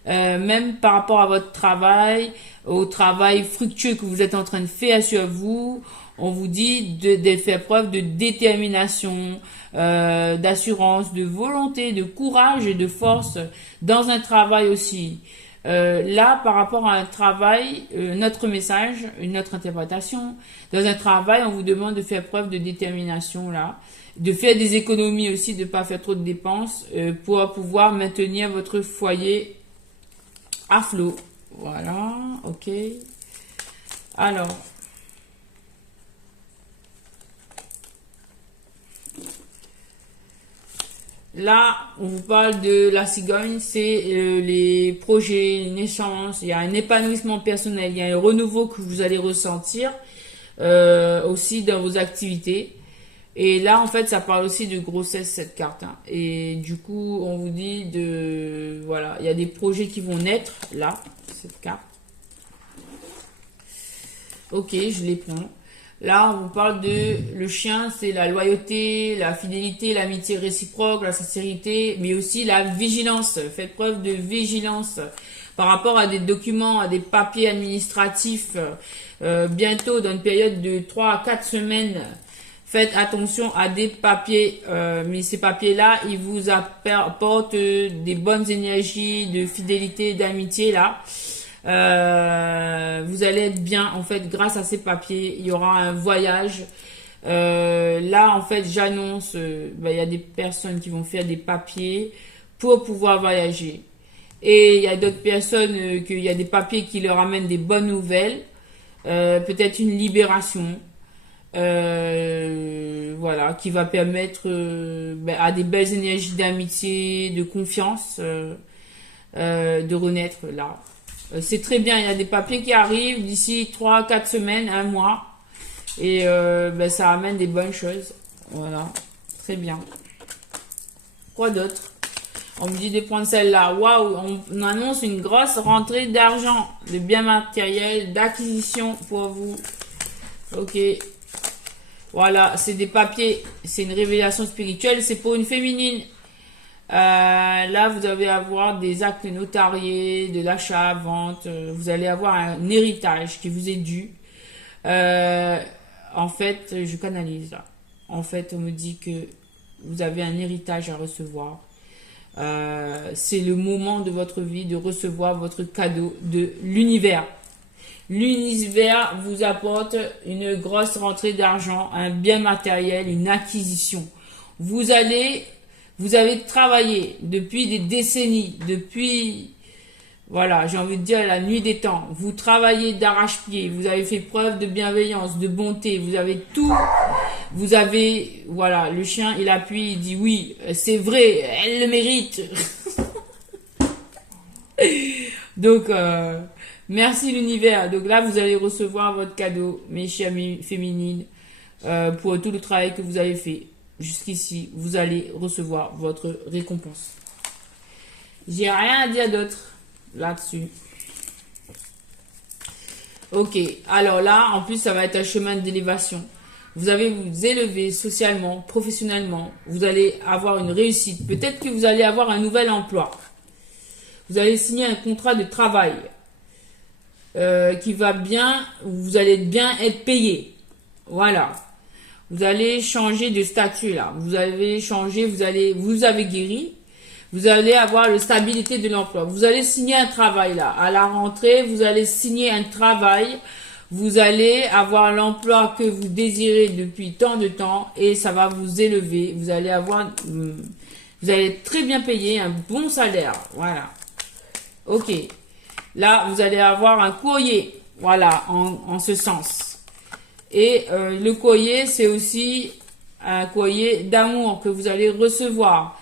Même par rapport à votre travail, au travail fructueux que vous êtes en train de faire sur vous, on vous dit de faire preuve de détermination, d'assurance, de volonté, de courage et de force dans un travail aussi. Là, par rapport à un travail, notre message, notre interprétation, dans un travail, on vous demande de faire preuve de détermination là, de faire des économies aussi, de ne pas faire trop de dépenses pour pouvoir maintenir votre foyer à flot. Voilà, ok. Alors, là, on vous parle de la cigogne, c'est les projets, les naissances, il y a un épanouissement personnel, il y a un renouveau que vous allez ressentir aussi dans vos activités. Et là, en fait, ça parle aussi de grossesse, cette carte, hein. Et du coup, on vous dit de... Voilà, il y a des projets qui vont naître, là, cette carte. Ok, je les prends. Là, on vous parle de... Le chien, c'est la loyauté, la fidélité, l'amitié réciproque, la sincérité, mais aussi la vigilance. Faites preuve de vigilance par rapport à des documents, à des papiers administratifs. Bientôt, dans une période de 3 à 4 semaines... Faites attention à des papiers, mais ces papiers-là, ils vous apportent des bonnes énergies de fidélité, d'amitié, là. Vous allez être bien, en fait, grâce à ces papiers. Il y aura un voyage. Là, en fait, j'annonce, il y a des personnes qui vont faire des papiers pour pouvoir voyager. Et il y a d'autres personnes, qu'il y a des papiers qui leur amènent des bonnes nouvelles. Peut-être une libération. Voilà, qui va permettre à des belles énergies d'amitié, de confiance, de renaître là. C'est très bien, il y a des papiers qui arrivent d'ici 3-4 semaines, un mois, et ça amène des bonnes choses. Voilà, très bien. Quoi d'autre? On me dit de prendre celle-là. Waouh, on annonce une grosse rentrée d'argent, de biens matériels, d'acquisition pour vous. Ok. Voilà, c'est des papiers, c'est une révélation spirituelle, c'est pour une féminine. Là, vous allez avoir des actes notariés, de l'achat, vente, vous allez avoir un héritage qui vous est dû. En fait, je canalise là. En fait, on me dit que vous avez un héritage à recevoir. C'est le moment de votre vie de recevoir votre cadeau de l'univers. L'univers vous apporte une grosse rentrée d'argent, un bien matériel, une acquisition. Vous avez travaillé depuis des décennies, depuis, voilà, j'ai envie de dire la nuit des temps. Vous travaillez d'arrache-pied, vous avez fait preuve de bienveillance, de bonté, vous avez tout. Vous avez, voilà, le chien, il appuie, il dit oui, c'est vrai, elle le mérite. Donc, merci l'univers. Donc là, vous allez recevoir votre cadeau, mes chers féminines, pour tout le travail que vous avez fait. Jusqu'ici, vous allez recevoir votre récompense. J'ai rien à dire d'autre là-dessus. Ok, alors là, en plus, ça va être un chemin d'élévation. Vous allez vous élever socialement, professionnellement. Vous allez avoir une réussite. Peut-être que vous allez avoir un nouvel emploi. Vous allez signer un contrat de travail qui va bien. Vous allez bien être payé. Voilà. Vous allez changer de statut là. Vous avez changé. Vous avez guéri. Vous allez avoir la stabilité de l'emploi. Vous allez signer un travail là. À la rentrée, vous allez signer un travail. Vous allez avoir l'emploi que vous désirez depuis tant de temps et ça va vous élever. Vous allez être très bien payé, un bon salaire. Voilà. Ok. Là, vous allez avoir un courrier. Voilà, en ce sens. Et le courrier, c'est aussi un courrier d'amour que vous allez recevoir.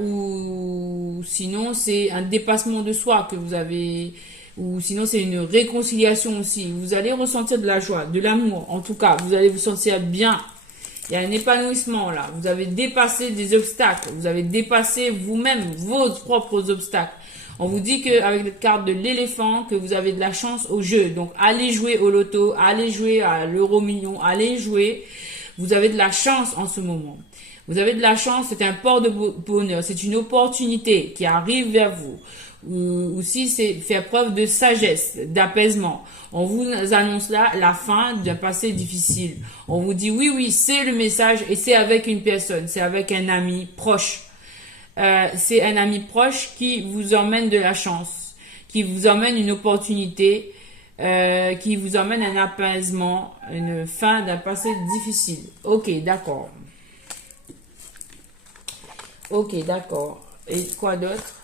Ou sinon, c'est un dépassement de soi que vous avez ou sinon c'est une réconciliation aussi. Vous allez ressentir de la joie, de l'amour. En tout cas, vous allez vous sentir bien. Il y a un épanouissement là. Vous avez dépassé des obstacles. Vous avez dépassé vous-même vos propres obstacles. On vous dit qu'avec la carte de l'éléphant, que vous avez de la chance au jeu. Donc, allez jouer au loto, allez jouer à l'euro million, allez jouer. Vous avez de la chance en ce moment. Vous avez de la chance, c'est un port de bonheur. C'est une opportunité qui arrive vers vous. Aussi, c'est faire preuve de sagesse, d'apaisement. On vous annonce là la fin d'un passé difficile. On vous dit oui, c'est le message et c'est avec une personne, c'est avec un ami proche. C'est un ami proche qui vous emmène de la chance, qui vous emmène une opportunité, qui vous emmène un apaisement, une fin d'un passé difficile. Ok, d'accord. Ok, d'accord. Et quoi d'autre?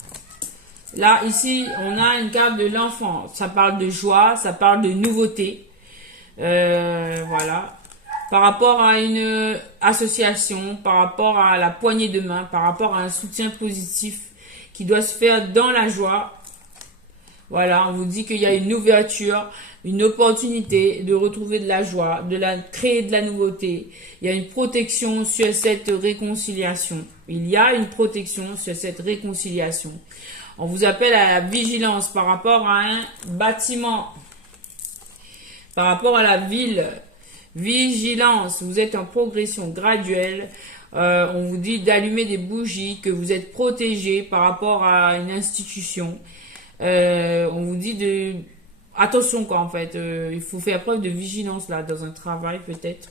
Là, ici, on a une carte de l'enfant. Ça parle de joie, ça parle de nouveauté. Voilà. Par rapport à une association, par rapport à la poignée de main, par rapport à un soutien positif qui doit se faire dans la joie. Voilà, on vous dit qu'il y a une ouverture, une opportunité de retrouver de la joie, créer de la nouveauté. Il y a une protection sur cette réconciliation. Il y a une protection sur cette réconciliation. On vous appelle à la vigilance par rapport à un bâtiment, par rapport à la ville. Vigilance, vous êtes en progression graduelle. On vous dit d'allumer des bougies, que vous êtes protégé par rapport à une institution. On vous dit de... Attention quoi en fait, il faut faire preuve de vigilance là, dans un travail peut-être.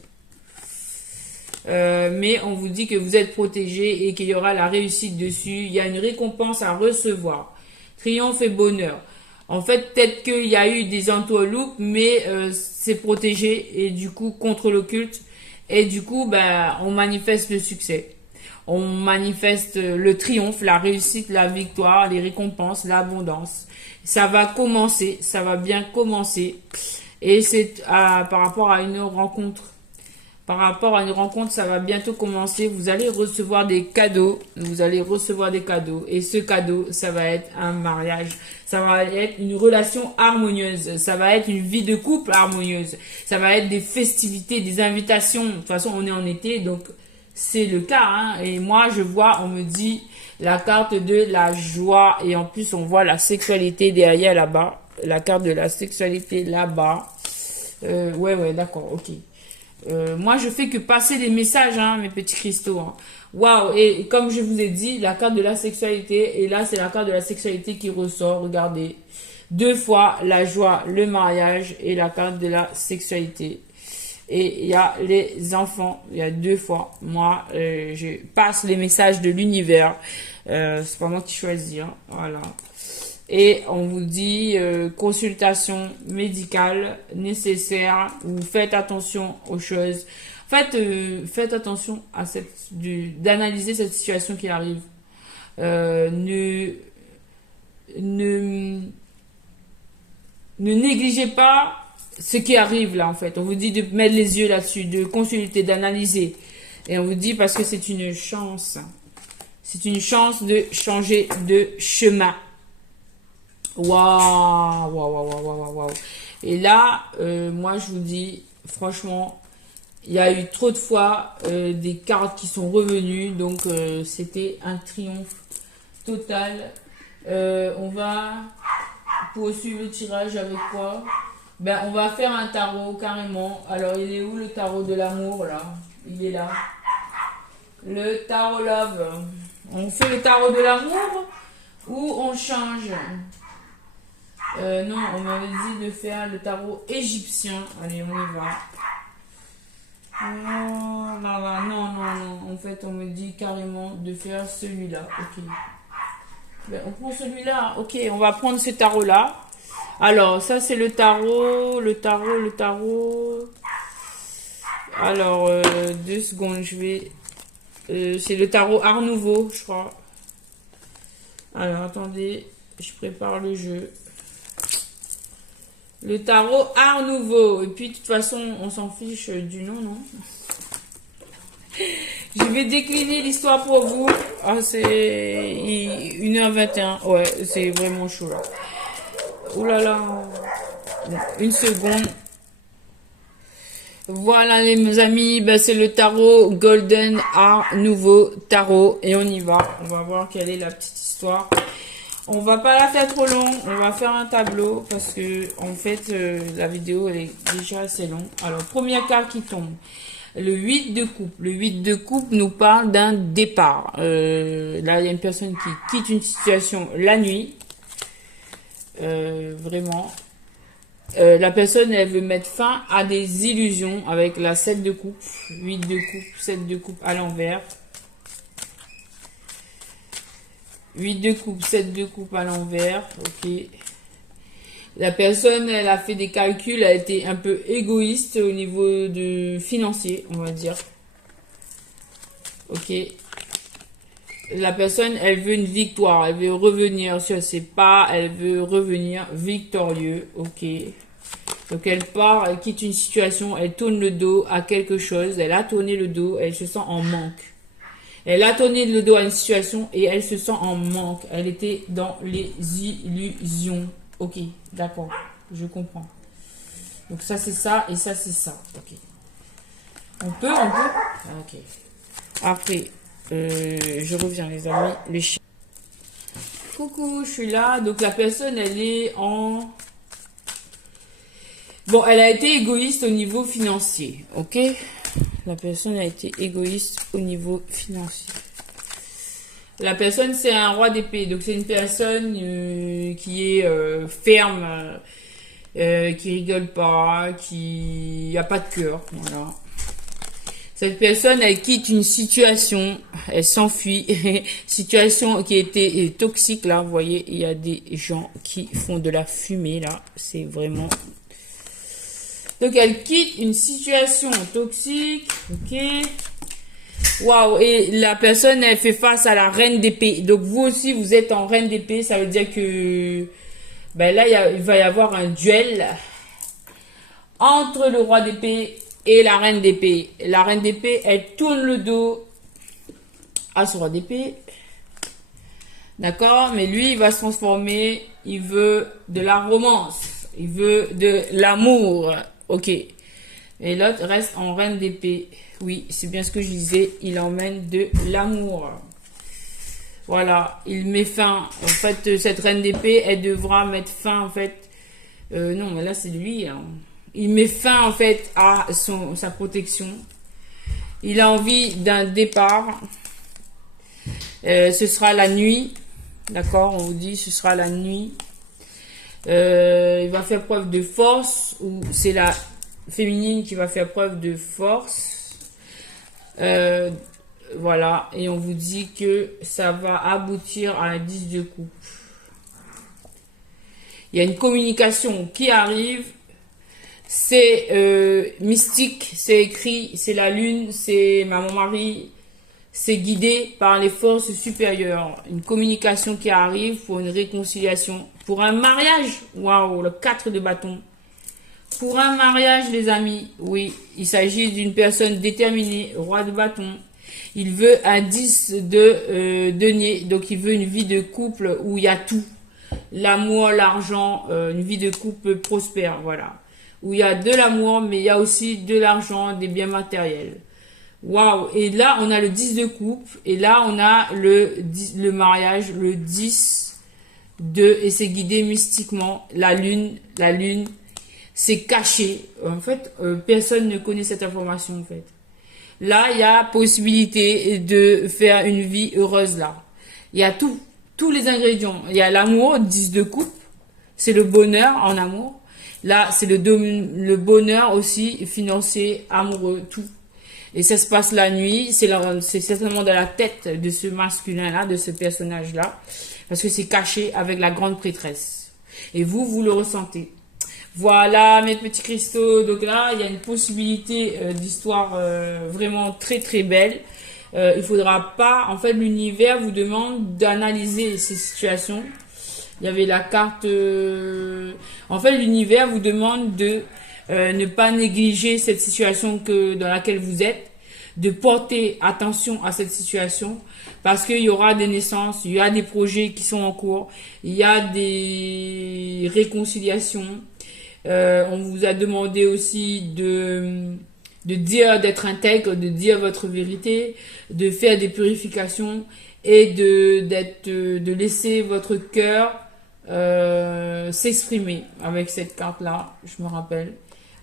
Mais on vous dit que vous êtes protégé et qu'il y aura la réussite dessus. Il y a une récompense à recevoir. Triomphe et bonheur. En fait, peut-être qu'il y a eu des entourloupes, mais c'est protégé et du coup contre l'occulte. Et du coup, on manifeste le succès. On manifeste le triomphe, la réussite, la victoire, les récompenses, l'abondance. Ça va commencer, ça va bien commencer. Et c'est par rapport à une rencontre. Par rapport à une rencontre, ça va bientôt commencer. Vous allez recevoir des cadeaux. Vous allez recevoir des cadeaux. Et ce cadeau, ça va être un mariage. Ça va être une relation harmonieuse. Ça va être une vie de couple harmonieuse. Ça va être des festivités, des invitations. De toute façon, on est en été, donc c'est le cas. Hein. Et moi, je vois, on me dit la carte de la joie. Et en plus, on voit la sexualité derrière là-bas. La carte de la sexualité là-bas. Ouais, d'accord, ok. Moi, je fais que passer des messages, hein, mes petits cristaux. Hein. Waouh! Et comme je vous ai dit, la carte de la sexualité. Et là, c'est la carte de la sexualité qui ressort. Regardez. 2 fois la joie, le mariage et la carte de la sexualité. Et il y a les enfants. Il y a 2 fois. Moi, je passe les messages de l'univers. C'est pas moi qui choisis. Hein. Voilà. Et on vous dit consultation médicale nécessaire. Vous faites attention aux choses. En fait, faites attention à d'analyser cette situation qui arrive. Ne négligez pas ce qui arrive là en fait. On vous dit de mettre les yeux là-dessus, de consulter, d'analyser. Et on vous dit parce que c'est une chance. C'est une chance de changer de chemin. Waouh. Et là, moi, je vous dis, franchement, il y a eu trop de fois des cartes qui sont revenues. Donc, c'était un triomphe total. On va poursuivre le tirage avec quoi? On va faire un tarot, carrément. Alors, il est où le tarot de l'amour, là? Il est là. Le tarot love. On fait le tarot de l'amour ou on change? Non, on m'avait dit de faire le tarot égyptien. Allez, on y va. Non. En fait, on me dit carrément de faire celui-là. Ok. On prend celui-là. Ok, on va prendre ce tarot-là. Alors, ça, c'est le tarot. Alors, 2 secondes, je vais... c'est le tarot Art Nouveau, je crois. Alors, attendez. Je prépare le jeu. Le tarot Art Nouveau. Et puis, de toute façon, on s'en fiche du nom, non? Je vais décliner l'histoire pour vous. Ah, c'est 1h21. Ouais, c'est vraiment chaud, là. Ouh là là. Une seconde. Voilà les amis, ben, c'est le tarot Golden Art Nouveau Tarot. Et on y va. On va voir quelle est la petite histoire. On va pas la faire trop long. On va faire un tableau parce que en fait la vidéo elle est déjà assez longue. Alors première carte qui tombe. Le 8 de coupe. Le 8 de coupe nous parle d'un départ. Là, il y a une personne qui quitte une situation la nuit. Vraiment. La personne, elle veut mettre fin à des illusions avec la 7 de coupe. 8 de coupe, 7 de coupe à l'envers. 8 de coupe, 7 de coupe à l'envers. Ok. La personne, elle a fait des calculs, elle a été un peu égoïste au niveau de financier, on va dire. Ok. La personne, elle veut une victoire, elle veut revenir sur ses pas, elle veut revenir victorieux. Ok. Donc elle part, elle quitte une situation, elle tourne le dos à quelque chose, elle a tourné le dos, elle se sent en manque. Elle a tourné le dos à une situation et elle se sent en manque. Elle était dans les illusions. Ok, d'accord, je comprends. Donc ça c'est ça et ça c'est ça. Ok. On peut. Ok. Après, je reviens les amis. Les chiens. Coucou, je suis là. Donc la personne, elle est en... Bon, elle a été égoïste au niveau financier. Ok. La personne a été égoïste au niveau financier. La personne, c'est un roi d'épée. Donc, c'est une personne qui est ferme, qui rigole pas, qui a pas de cœur. Voilà. Cette personne, elle quitte une situation, elle s'enfuit. Situation qui était toxique, là. Vous voyez, il y a des gens qui font de la fumée, là. C'est vraiment... Donc, elle quitte une situation toxique. Ok. Waouh. Et la personne, elle fait face à la reine d'épée. Donc, vous aussi, vous êtes en reine d'épée. Ça veut dire que... Ben là, il va y avoir un duel entre le roi d'épée et la reine d'épée. La reine d'épée, elle tourne le dos à ce roi d'épée. D'accord. Mais lui, il va se transformer. Il veut de la romance. Il veut de l'amour. Ok. Et l'autre reste en reine d'épée. Oui, c'est bien ce que je disais. Il emmène de l'amour. Voilà. Il met fin. En fait, cette reine d'épée, elle devra mettre fin, en fait. Non, mais là, c'est lui. Hein. Il met fin, en fait, à sa protection. Il a envie d'un départ. Ce sera la nuit. D'accord, on vous dit, ce sera la nuit. Il va faire preuve de force, ou c'est la féminine qui va faire preuve de force. Voilà, et on vous dit que ça va aboutir à un 10 de coupe. Il y a une communication qui arrive. C'est mystique, c'est écrit, c'est la lune, c'est Maman Marie. C'est guidé par les forces supérieures. Une communication qui arrive pour une réconciliation. Pour un mariage. Waouh, le 4 de bâton. Pour un mariage, les amis. Oui, il s'agit d'une personne déterminée. Roi de bâton. Il veut un 10 de denier. Donc, il veut une vie de couple où il y a tout. L'amour, l'argent, une vie de couple prospère. Voilà. Où il y a de l'amour, mais il y a aussi de l'argent, des biens matériels. Waouh, et là on a le 10 de coupe et là on a le mariage, le 10 de, et c'est guidé mystiquement. La lune, c'est caché. En fait, personne ne connaît cette information en fait. Là, il y a possibilité de faire une vie heureuse là. Il y a tous les ingrédients. Il y a l'amour, 10 de coupe, c'est le bonheur en amour. Là, c'est le bonheur aussi financier, amoureux, tout. Et ça se passe la nuit, c'est certainement dans la tête de ce masculin-là, de ce personnage-là, parce que c'est caché avec la grande prêtresse. Et vous le ressentez. Voilà mes petits cristaux, donc là, il y a une possibilité d'histoire vraiment très très belle. Il faudra pas, en fait, l'univers vous demande d'analyser ces situations. Il y avait la carte, en fait, l'univers vous demande de ne pas négliger cette situation dans laquelle vous êtes, de porter attention à cette situation, parce qu'il y aura des naissances, il y a des projets qui sont en cours, il y a des réconciliations. On vous a demandé aussi de dire, d'être intègre, de dire votre vérité, de faire des purifications et de laisser votre cœur s'exprimer avec cette carte-là, je me rappelle.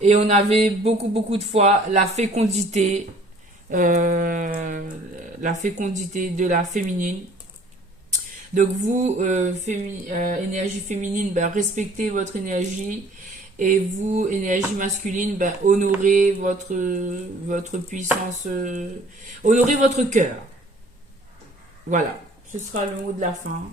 Et on avait beaucoup de fois la fécondité de la féminine. Donc vous, énergie féminine, ben, respectez votre énergie. Et vous, énergie masculine, ben, honorez votre puissance, honorez votre cœur. Voilà, ce sera le mot de la fin.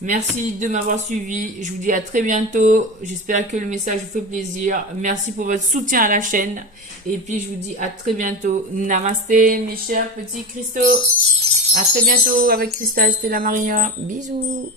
Merci de m'avoir suivi. Je vous dis à très bientôt. J'espère que le message vous fait plaisir. Merci pour votre soutien à la chaîne. Et puis, je vous dis à très bientôt. Namasté, mes chers petits cristaux. À très bientôt avec Cristal Stella Maria. Bisous.